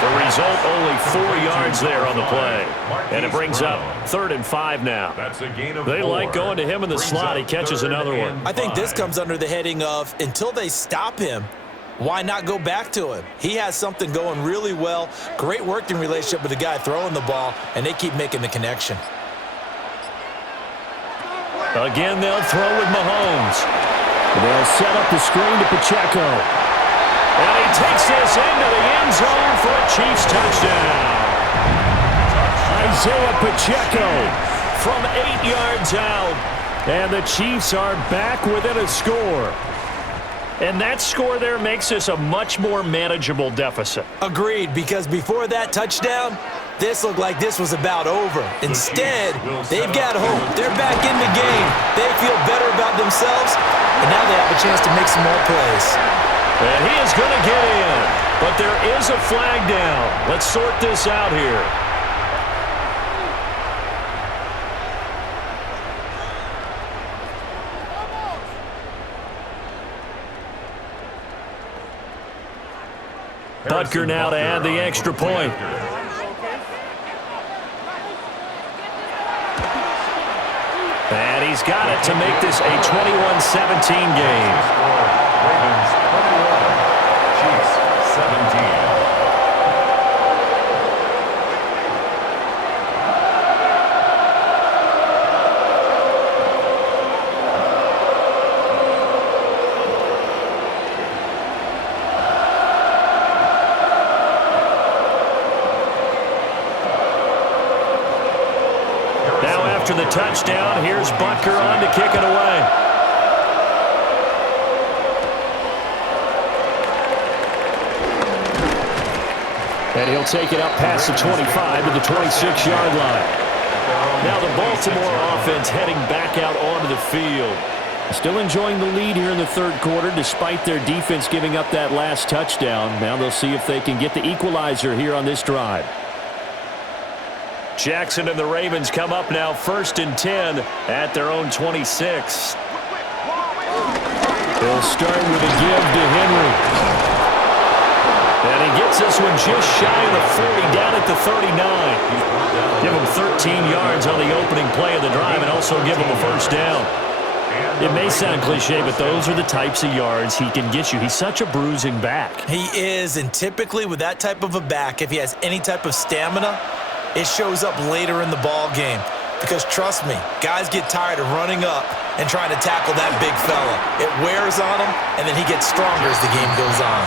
The result, only 4 yards there on the play. And it brings up 3rd and 5 now. They like going to him in the slot. He catches another one. I think this comes under the heading of, until they stop him, why not go back to him? He has something going really well. Great working relationship with the guy throwing the ball, and they keep making the connection. Again, they'll throw with Mahomes. They'll set up the screen to Pacheco. And he takes this into the end zone for a Chiefs touchdown. Isaiah Pacheco from 8 yards out. And the Chiefs are back within a score. And that score there makes this a much more manageable deficit. Agreed, because before that touchdown, this looked like this was about over. Instead, they've got hope. They're back in the game. They feel better about themselves, and now they have a chance to make some more plays. And he is going to get in, but there is a flag down. Let's sort this out here. Butker now to add the extra point. And he's got it to make this a 21-17 game. Ravens 21, Chiefs 17. After the touchdown, here's Butker on to kick it away. And he'll take it up past the 25 to the 26-yard line. Now the Baltimore offense heading back out onto the field. Still enjoying the lead here in the 3rd quarter despite their defense giving up that last touchdown. Now they'll see if they can get the equalizer here on this drive. Jackson and the Ravens come up now 1st and 10 at their own 26. They'll start with a give to Henry. And he gets this one just shy of the 40 down at the 39. Give him 13 yards on the opening play of the drive and also give him a 1st down. It may sound cliche, but those are the types of yards he can get you. He's such a bruising back. He is, and typically with that type of a back, if he has any type of stamina, it shows up later in the ball game. Because trust me, guys get tired of running up and trying to tackle that big fella. It wears on him, and then he gets stronger as the game goes on.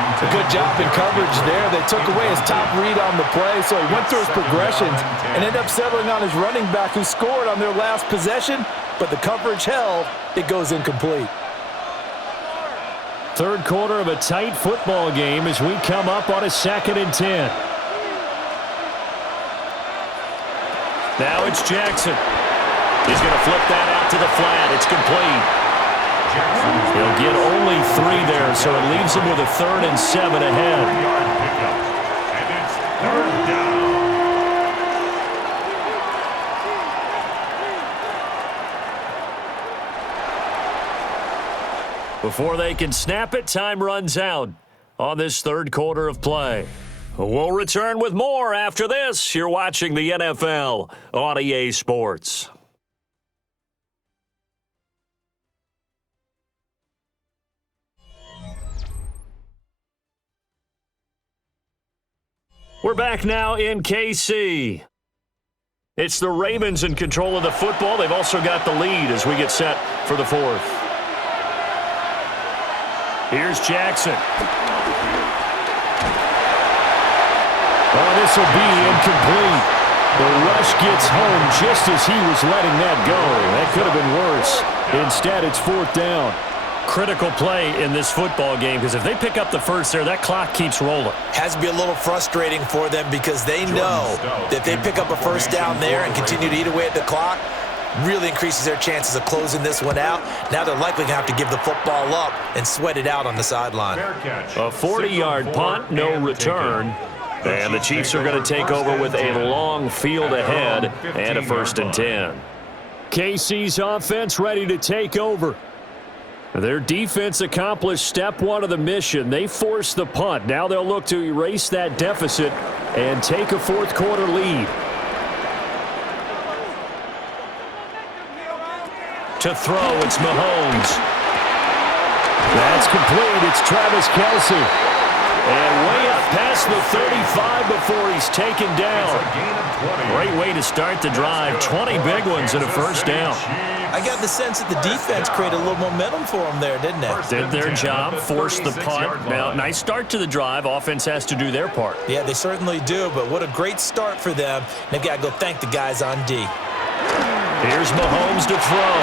A good job in coverage there. They took away his top read on the play, so he went through his progressions and ended up settling on his running back who scored on their last possession, but the coverage held. It goes incomplete. 3rd quarter of a tight football game as we come up on a 2nd and 10. Now it's Jackson. He's going to flip that out to the flat. It's complete. He'll get only 3 there, so it leaves him with a 3rd and 7 ahead. And it's 3rd down. Before they can snap it, time runs out on this 3rd quarter of play. We'll return with more after this. You're watching the NFL on EA Sports. We're back now in KC. It's the Ravens in control of the football. They've also got the lead as we get set for the 4th. Here's Jackson. Oh, this will be incomplete. The rush gets home just as he was letting that go. That could have been worse. Instead, it's 4th down. Critical play in this football game because if they pick up the 1st there, that clock keeps rolling. Has to be a little frustrating for them because they know that if they pick up a 1st down there and continue to eat away at the clock, really increases their chances of closing this one out. Now they're likely going to have to give the football up and sweat it out on the sideline. A 40-yard punt, no return. And the Chiefs are going to take over with a long field ahead and a 1st and 10. KC's offense ready to take over. Their defense accomplished step one of the mission. They forced the punt. Now they'll look to erase that deficit and take a fourth quarter lead. To throw, it's Mahomes. That's complete. It's Travis Kelce. And way up past the 35 before he's taken down. Great way to start the drive. 20 big ones and a first down. I got the sense that the defense created a little momentum for them there, didn't it? Did their job, forced the punt. Now, nice start to the drive. Offense has to do their part. Yeah, they certainly do, but what a great start for them. They've got to go thank the guys on D. Here's Mahomes to throw.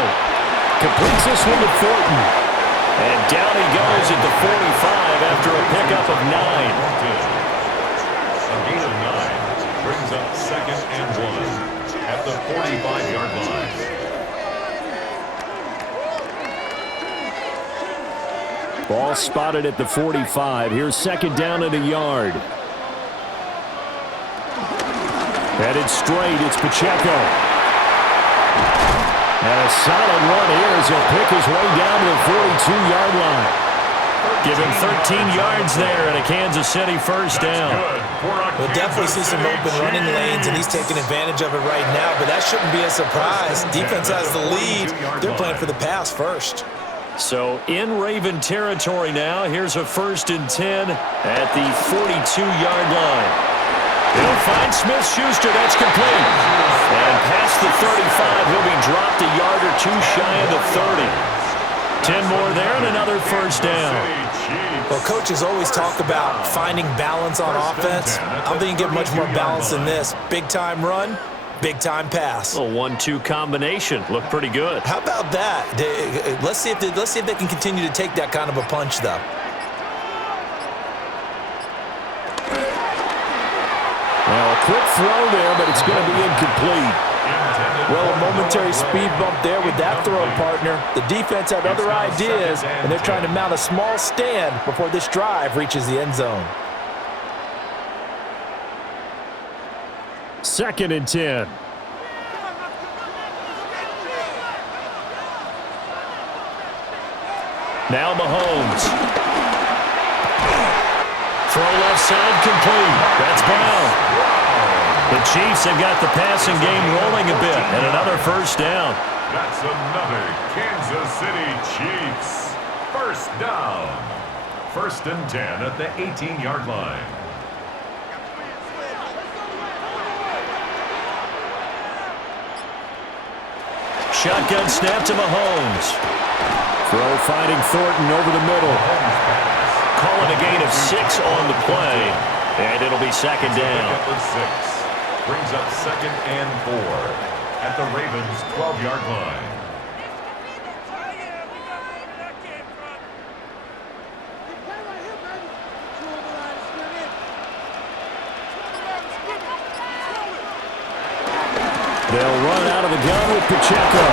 Completes this one to Thornton. And down he goes at the 45 after a pickup of 9. A gain of 9 brings up 2nd and 1 at the 45-yard line. Ball spotted at the 45. Here's 2nd down and a yard. Headed straight, it's Pacheco. And a solid run here as he'll pick his way down to the 42-yard line. Give him 13 yards there and a Kansas City first down. We'll definitely see some open running lanes, and he's taking advantage of it right now, but that shouldn't be a surprise. Defense has the lead. They're playing for the pass first. So in Raven territory now. Here's a 1st and 10 at the 42-yard line. He'll find Smith-Schuster. That's complete. And past the 35, he'll be dropped a yard or two shy of the 30. 10 more there and another first down. Well, coaches always talk about finding balance on offense. I don't think you get much more balance than this. Big-time run, big-time pass. A 1-2 combination. Looked pretty good. How about that? Let's see if they can continue to take that kind of a punch, though. Now, a quick throw there, but it's going to be incomplete. Well, a momentary speed bump there with that throw, partner. The defense had other ideas, and they're trying to mount a small stand before this drive reaches the end zone. 2nd and 10. Now Mahomes. Throw left side complete. That's Brown. The Chiefs have got the passing game rolling a bit, and another first down. That's another Kansas City Chiefs. First down. 1st and 10 at the 18-yard line. Shotgun snap to Mahomes. Throw finding Thornton over the middle. Calling a gain of 6 on the play, and it'll be 2nd down. Brings up 2nd and 4 at the Ravens' 12-yard line. They'll run out of the gun with Pacheco.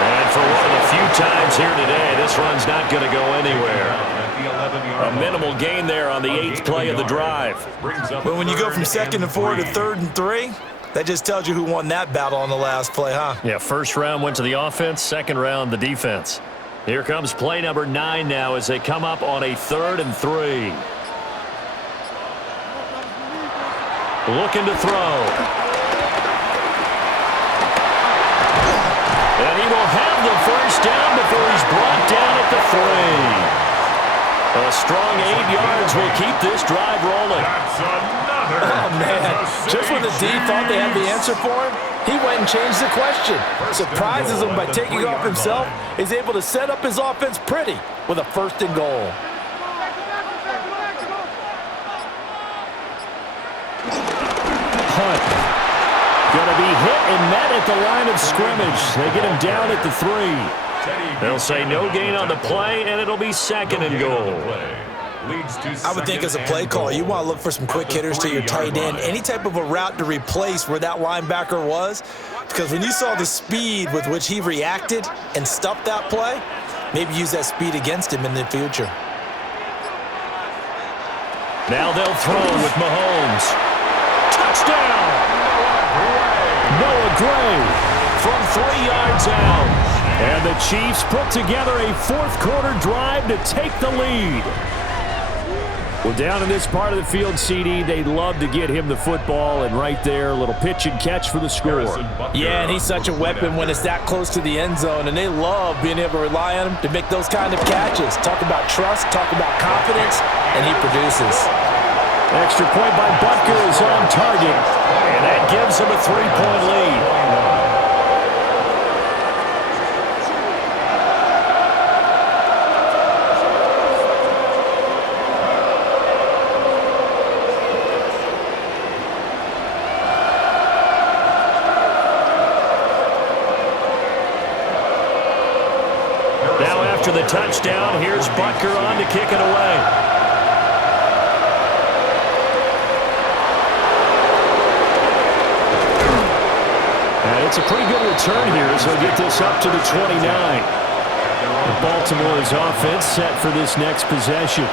And for one of the few times here today, this run's not going to go anywhere. A minimal gain there on the 8th play of the drive. But when you go from 2nd and 4 to 3rd and 3, that just tells you who won that battle on the last play, huh? Yeah, first round went to the offense, second round the defense. Here comes play number 9 now as they come up on a 3rd and 3. Looking to throw. And he will have the first down before he's brought down at the 3. A strong 8 yards will keep this drive rolling. That's another. Oh, man. Just when the D thought they had the answer for him, he went and changed the question. Surprises him by taking off himself. Is able to set up his offense pretty with a 1st and goal. Hunt. Going to be hit and met at the line of scrimmage. They get him down at the 3. They'll say no gain on the play, and it'll be 2nd and goal. I would think as a play caller, you want to look for some quick hitters to your tight end, any type of a route to replace where that linebacker was, because when you saw the speed with which he reacted and stuffed that play, maybe use that speed against him in the future. Now they'll throw with Mahomes. Touchdown! Noah Gray from 3 yards out. And the Chiefs put together a fourth-quarter drive to take the lead. Well, down in this part of the field, CD, they'd love to get him the football, and right there, a little pitch and catch for the score. Yeah, and he's such a weapon when it's that close to the end zone, and they love being able to rely on him to make those kind of catches. Talk about trust, talk about confidence, and he produces. Extra point by Butker is on target, and that gives him a 3-point lead. Now after the touchdown, here's Butker on to kick it away. And it's a pretty good return here as they'll get this up to the 29. Baltimore's offense set for this next possession.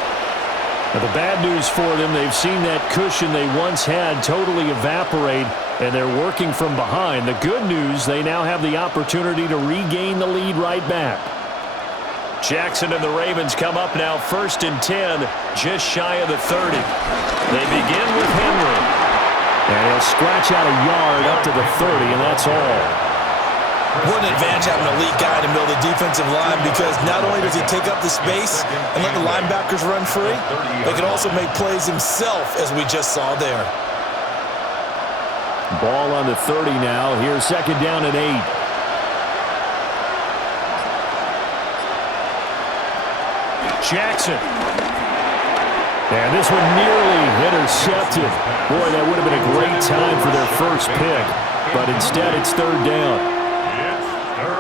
Now the bad news for them, they've seen that cushion they once had totally evaporate, and they're working from behind. The good news, they now have the opportunity to regain the lead right back. Jackson and the Ravens come up now 1st and 10, just shy of the 30. They begin with Henry. And he'll scratch out a yard up to the 30, and that's all. What an advantage having an elite guy in the middle of the defensive line, because not only does he take up the space and let the linebackers run free, but he can also make plays himself, as we just saw there. Ball on the 30 now. Here's 2nd down and 8. Jackson. And this one nearly intercepted. Boy, that would have been a great time for their first pick. But instead, it's 3rd down.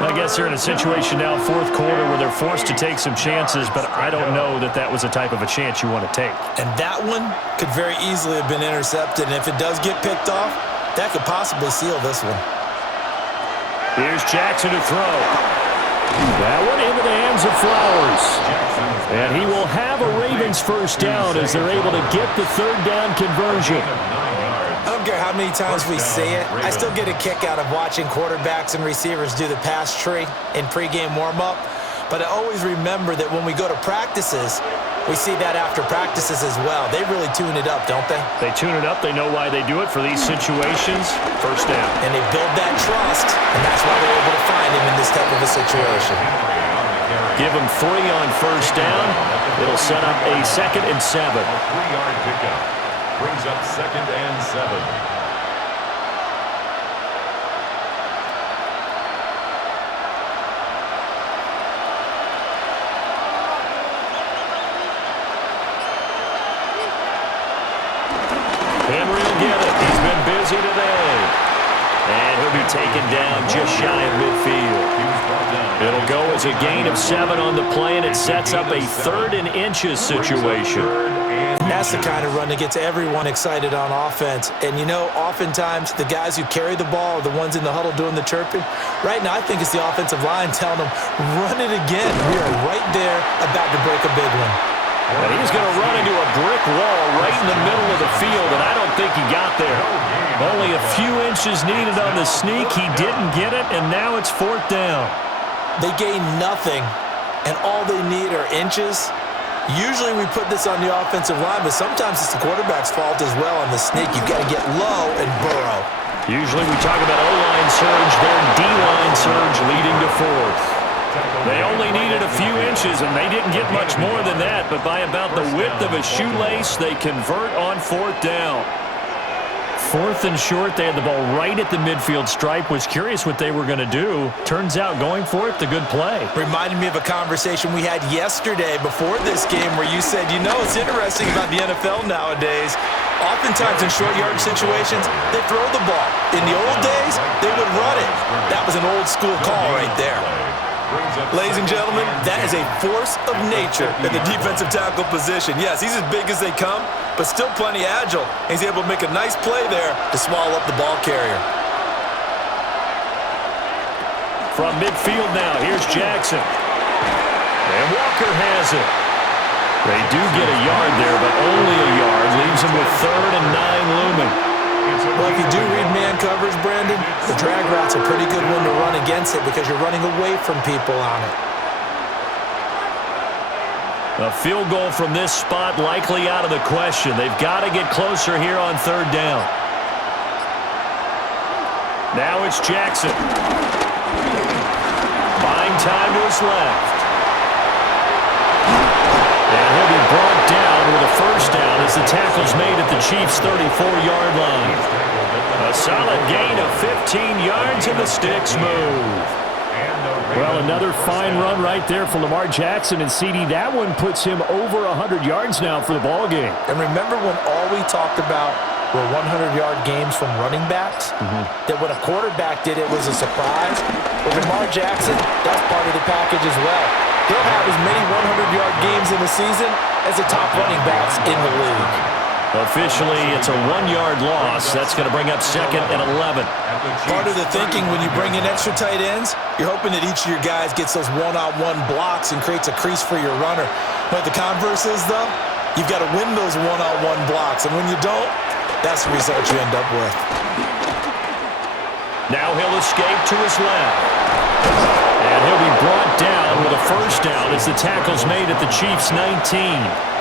I guess they're in a situation now, 4th quarter, where they're forced to take some chances, but I don't know that that was the type of a chance you want to take. And that one could very easily have been intercepted. And if it does get picked off, that could possibly seal this one. Here's Jackson to throw. That one into the hands of Flowers. And he will have a Ravens first down as they're able to get the 3rd down conversion. I don't care how many times we say it, I still get a kick out of watching quarterbacks and receivers do the pass tree in pregame warm-up. But I always remember that when we go to practices, we see that after practices as well. They really tune it up, don't they? They tune it up. They know why they do it for these situations. First down. And they build that trust, and that's why they're able to find him in this type of a situation. Give him 3 on first down. It'll set up a 2nd and 7. 3-yard pickup brings up 2nd and 7. Henry will get it. He's been busy today. And he'll be taken down just shy of midfield. It'll go as a gain of 7 on the play, and it sets up a 3rd and inches situation. That's the kind of run that gets everyone excited on offense. And, you know, oftentimes the guys who carry the ball are the ones in the huddle doing the chirping. Right now, I think it's the offensive line telling them, run it again. We are right there about to break a big one. And he's going to run into a brick wall right in the middle of the field, and I don't think he got there. Only a few inches needed on the sneak. He didn't get it, and now it's 4th down. They gain nothing, and all they need are inches. Usually we put this on the offensive line, but sometimes it's the quarterback's fault as well on the sneak. You've got to get low and burrow. Usually we talk about O-line surge, their D-line surge leading to 4th. They only needed a few inches, and they didn't get much more than that, but by about the width of a shoelace, they convert on 4th down. 4th and short, they had the ball right at the midfield stripe. Was curious what they were going to do. Turns out going for it, the good play. Reminded me of a conversation we had yesterday before this game where you said, you know, it's interesting about the NFL nowadays. Oftentimes in short yardage situations, they throw the ball. In the old days, they would run it. That was an old school call right there. Ladies and gentlemen, that is a force of nature in the defensive tackle position. Yes, he's as big as they come, but still plenty agile. He's able to make a nice play there to swallow up the ball carrier. From midfield now, here's Jackson. And Walker has it. They do get a yard there, but only a yard. Leaves him with 3rd and 9 looming. Well, if you do read man coverage, Brandon, the drag route's a pretty good one to run against it because you're running away from people on it. A field goal from this spot likely out of the question. They've got to get closer here on third down. Now it's Jackson. Buying time to his left. And he'll be brought down with a first down as the tackle's made at the Chiefs' 34-yard line. A solid gain of 15 yards and the sticks move. Well, another fine run right there from Lamar Jackson, and CD, that one puts him over 100 yards now for the ball game. And remember when all we talked about were 100-yard games from running backs? That when a quarterback did it was a surprise? With Lamar Jackson, that's part of the package as well. He'll have as many 100-yard games in the season as the top running backs in the league. Officially, it's a 1-yard loss. That's going to bring up second and 11. Part of the thinking when you bring in extra tight ends, you're hoping that each of your guys gets those one-on-one blocks and creates a crease for your runner. But the converse is, though, you've got to win those one-on-one blocks. And when you don't, that's the result you end up with. Now he'll escape to his left. And he'll be brought down with a first down as the tackle's made at the Chiefs' 19.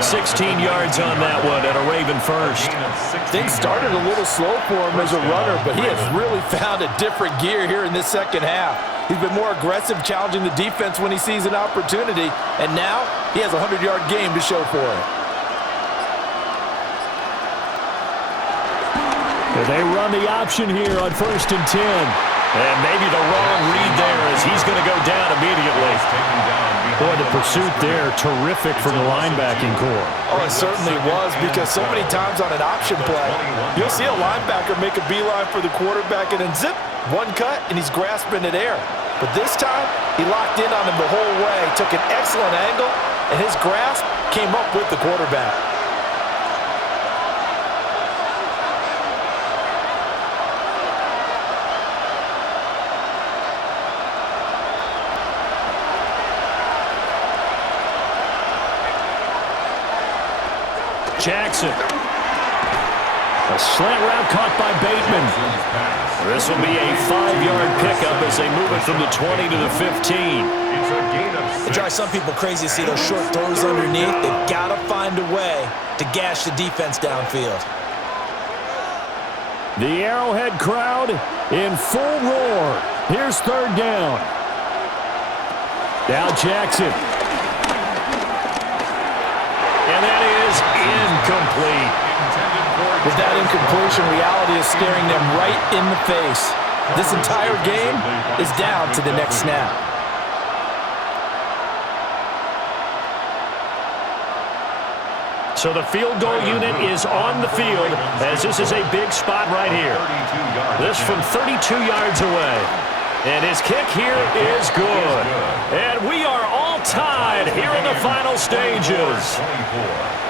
16 yards on that one and a Raven first. Things started a little slow for him as a runner, but he has really found a different gear here in this second half. He's been more aggressive, challenging the defense when he sees an opportunity, and now he has a 100-yard game to show for it. They run the option here on 1st and 10. And maybe the wrong read there as he's going to go down immediately. Boy, the pursuit there, terrific from the linebacking core. Oh, it certainly was, because so many times on an option play, you'll see a linebacker make a beeline for the quarterback and then zip, one cut, and he's grasping at air. But this time, he locked in on him the whole way, took an excellent angle, and his grasp came up with the quarterback. Jackson. A slant route caught by Bateman. This will be a 5-yard pickup as they move it from the 20 to the 15. It drives some people crazy to see those short throws underneath. They've got to find a way to gash the defense downfield. The Arrowhead crowd in full roar. Here's third down. Now Jackson. And that is incomplete. With that incompletion, reality is staring them right in the face. This entire game is down to the next snap. So the field goal unit is on the field as this is a big spot right here. This from 32 yards away. And his kick here is good. And we are all tied here in the final stages.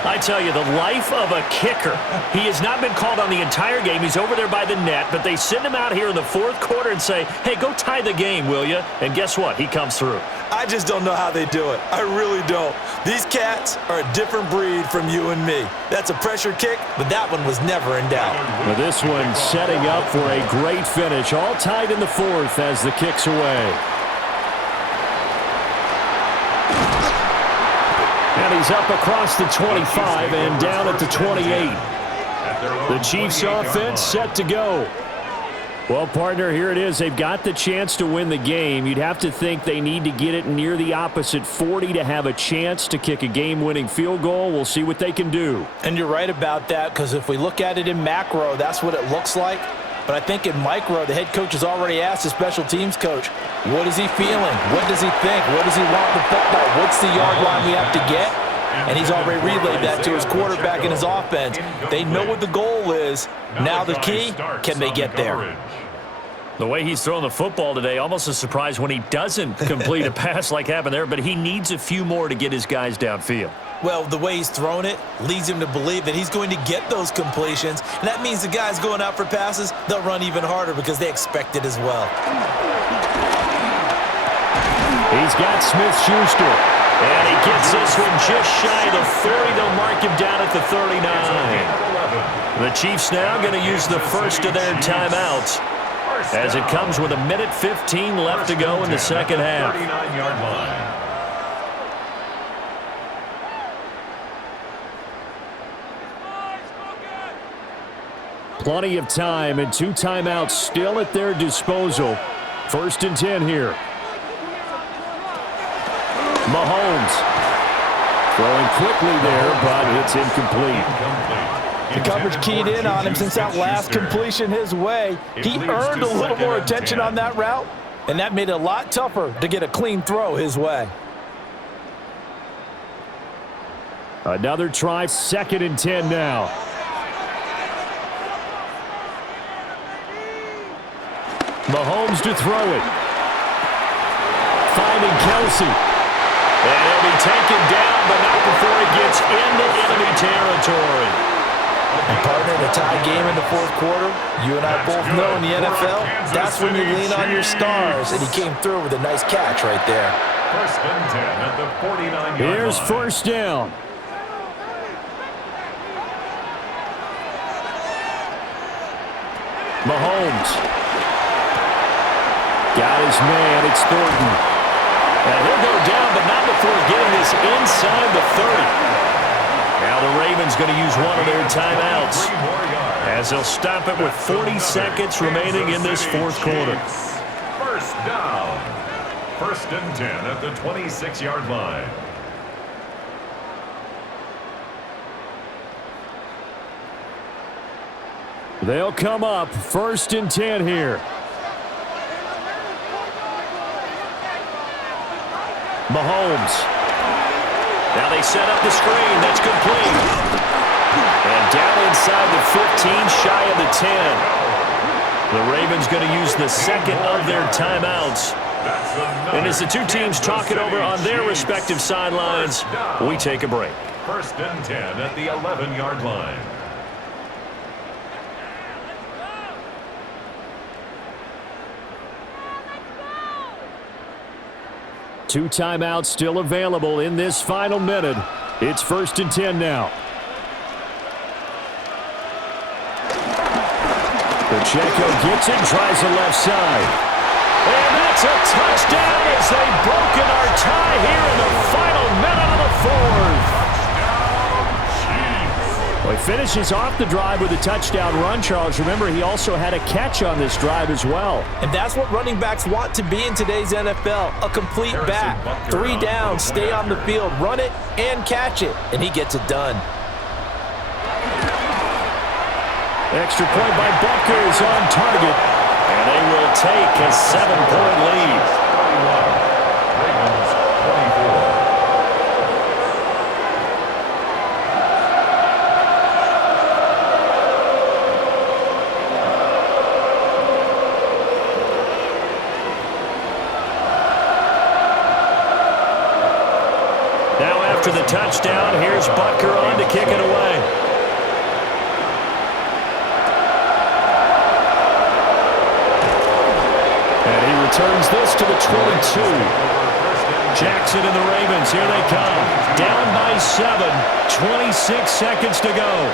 I tell you, the life of a kicker. He has not been called on the entire game. He's over there by the net, but they send him out here in the fourth quarter and say, hey, go tie the game, will you? And guess what? He comes through. I just don't know how they do it. I really don't. These cats are a different breed from you and me. That's a pressure kick, but that one was never in doubt. Well, this one setting up for a great finish. All tied in the fourth as the kick's away. And he's up across the 25 and down at the 28. The Chiefs offense set to go. Well, partner, here it is. They've got the chance to win the game. You'd have to think they need to get it near the opposite 40 to have a chance to kick a game-winning field goal. We'll see what they can do. And you're right about that, because if we look at it in macro, that's what it looks like. But I think in micro, the head coach has already asked the special teams coach, what is he feeling? What does he think? What does he want the football? What's the yard line we have to get? And he's already relayed that to his quarterback and his offense. They know what the goal is. Now the key, can they get there? The way he's throwing the football today, almost a surprise when he doesn't complete a pass like happened there, but he needs a few more to get his guys downfield. Well, the way he's thrown it leads him to believe that he's going to get those completions. And that means the guys going out for passes, they'll run even harder because they expect it as well. He's got Smith-Schuster. And he gets this one just shy of the 40. They'll mark him down at the 39. The Chiefs now going to use the first of their timeouts as it comes with 1:15 left to go in the second half. 39-yard line. Plenty of time and 2 timeouts still at their disposal. 1st and 10 here. Mahomes throwing quickly there, but it's incomplete. The coverage keyed in on him since that last completion his way. He earned a little more attention on that route, and that made it a lot tougher to get a clean throw his way. Another try, 2nd and 10 now. Mahomes to throw it. Finding Kelsey. And he'll be taken down, but not before he gets into enemy territory. And partner, in a tie game in the 4th quarter, you and I both know in the NFL, that's when you lean on your stars, and he came through with a nice catch right there. 1st and 10 at the 49-yard line. Here's 1st down. Mahomes. Got his man, it's Thornton. And he'll go down, but not before getting this inside the 30. Now the Ravens going to use one of their timeouts as they'll stop it with 40 seconds remaining in this 4th quarter. 1st down. 1st and 10 at the 26-yard line. They'll come up 1st and 10 here. Mahomes. Now they set up the screen. That's complete. And down inside the 15, shy of the 10. The Ravens going to use the 2nd of their timeouts. And as the 2 teams talk it over on their respective sidelines, we take a break. 1st and 10 at the 11-yard line. Two timeouts still available in this final minute. It's 1st and 10 now. Pacheco gets it, tries the left side. And that's a touchdown as they've broken our tie here in the final minute of the 4th. Well, he finishes off the drive with a touchdown run, Charles. Remember, he also had a catch on this drive as well. And that's what running backs want to be in today's NFL, a complete back. 3 downs, stay on the field, run it, and catch it. And he gets it done. Extra point by Butker is on target. And they will take a 7-point lead. Ravens 24. Now after the touchdown, here's Butker on to kick it away. And he returns this to the 22. Jackson and the Ravens, here they come. Down by 7, 26 seconds to go.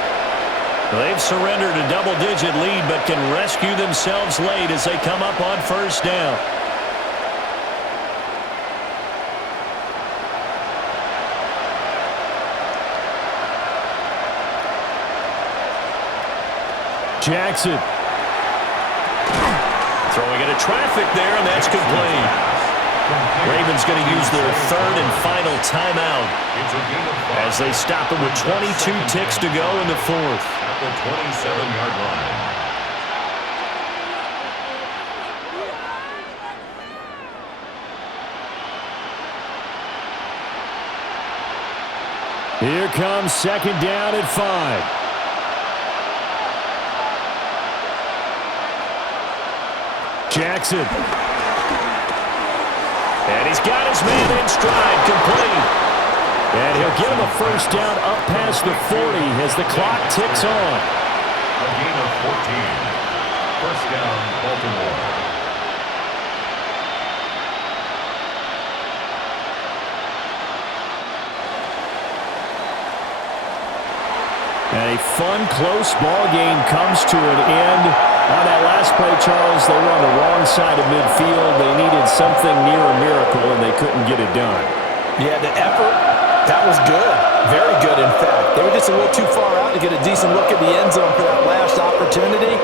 They've surrendered a double-digit lead, but can rescue themselves late as they come up on 1st down. Jackson. Throwing into traffic there, and that's complete. Ravens going to use their 3rd and final timeout as they stop it with 22 ticks to go in the 4th. At the 27-yard line. Here comes 2nd down at 5. Jackson. And he's got his man in stride, complete. And he'll get him a 1st down up past the 40 as the clock ticks on. A gain of 14. 1st down, Baltimore. A fun, close ball game comes to an end. On that last play, Charles, they were on the wrong side of midfield. They needed something near a miracle, and they couldn't get it done. Yeah, the effort, that was good. Very good, in fact. They were just a little too far out to get a decent look at the end zone for that last opportunity.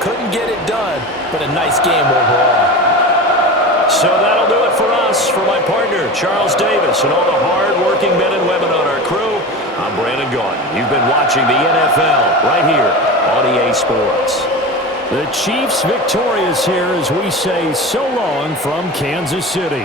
Couldn't get it done, but a nice game overall. So that'll do it for us. For my partner, Charles Davis, and all the hard-working men and women on our crew, I'm Brandon Gaudin. You've been watching the NFL right here on EA Sports. The Chiefs victorious here as we say so long from Kansas City.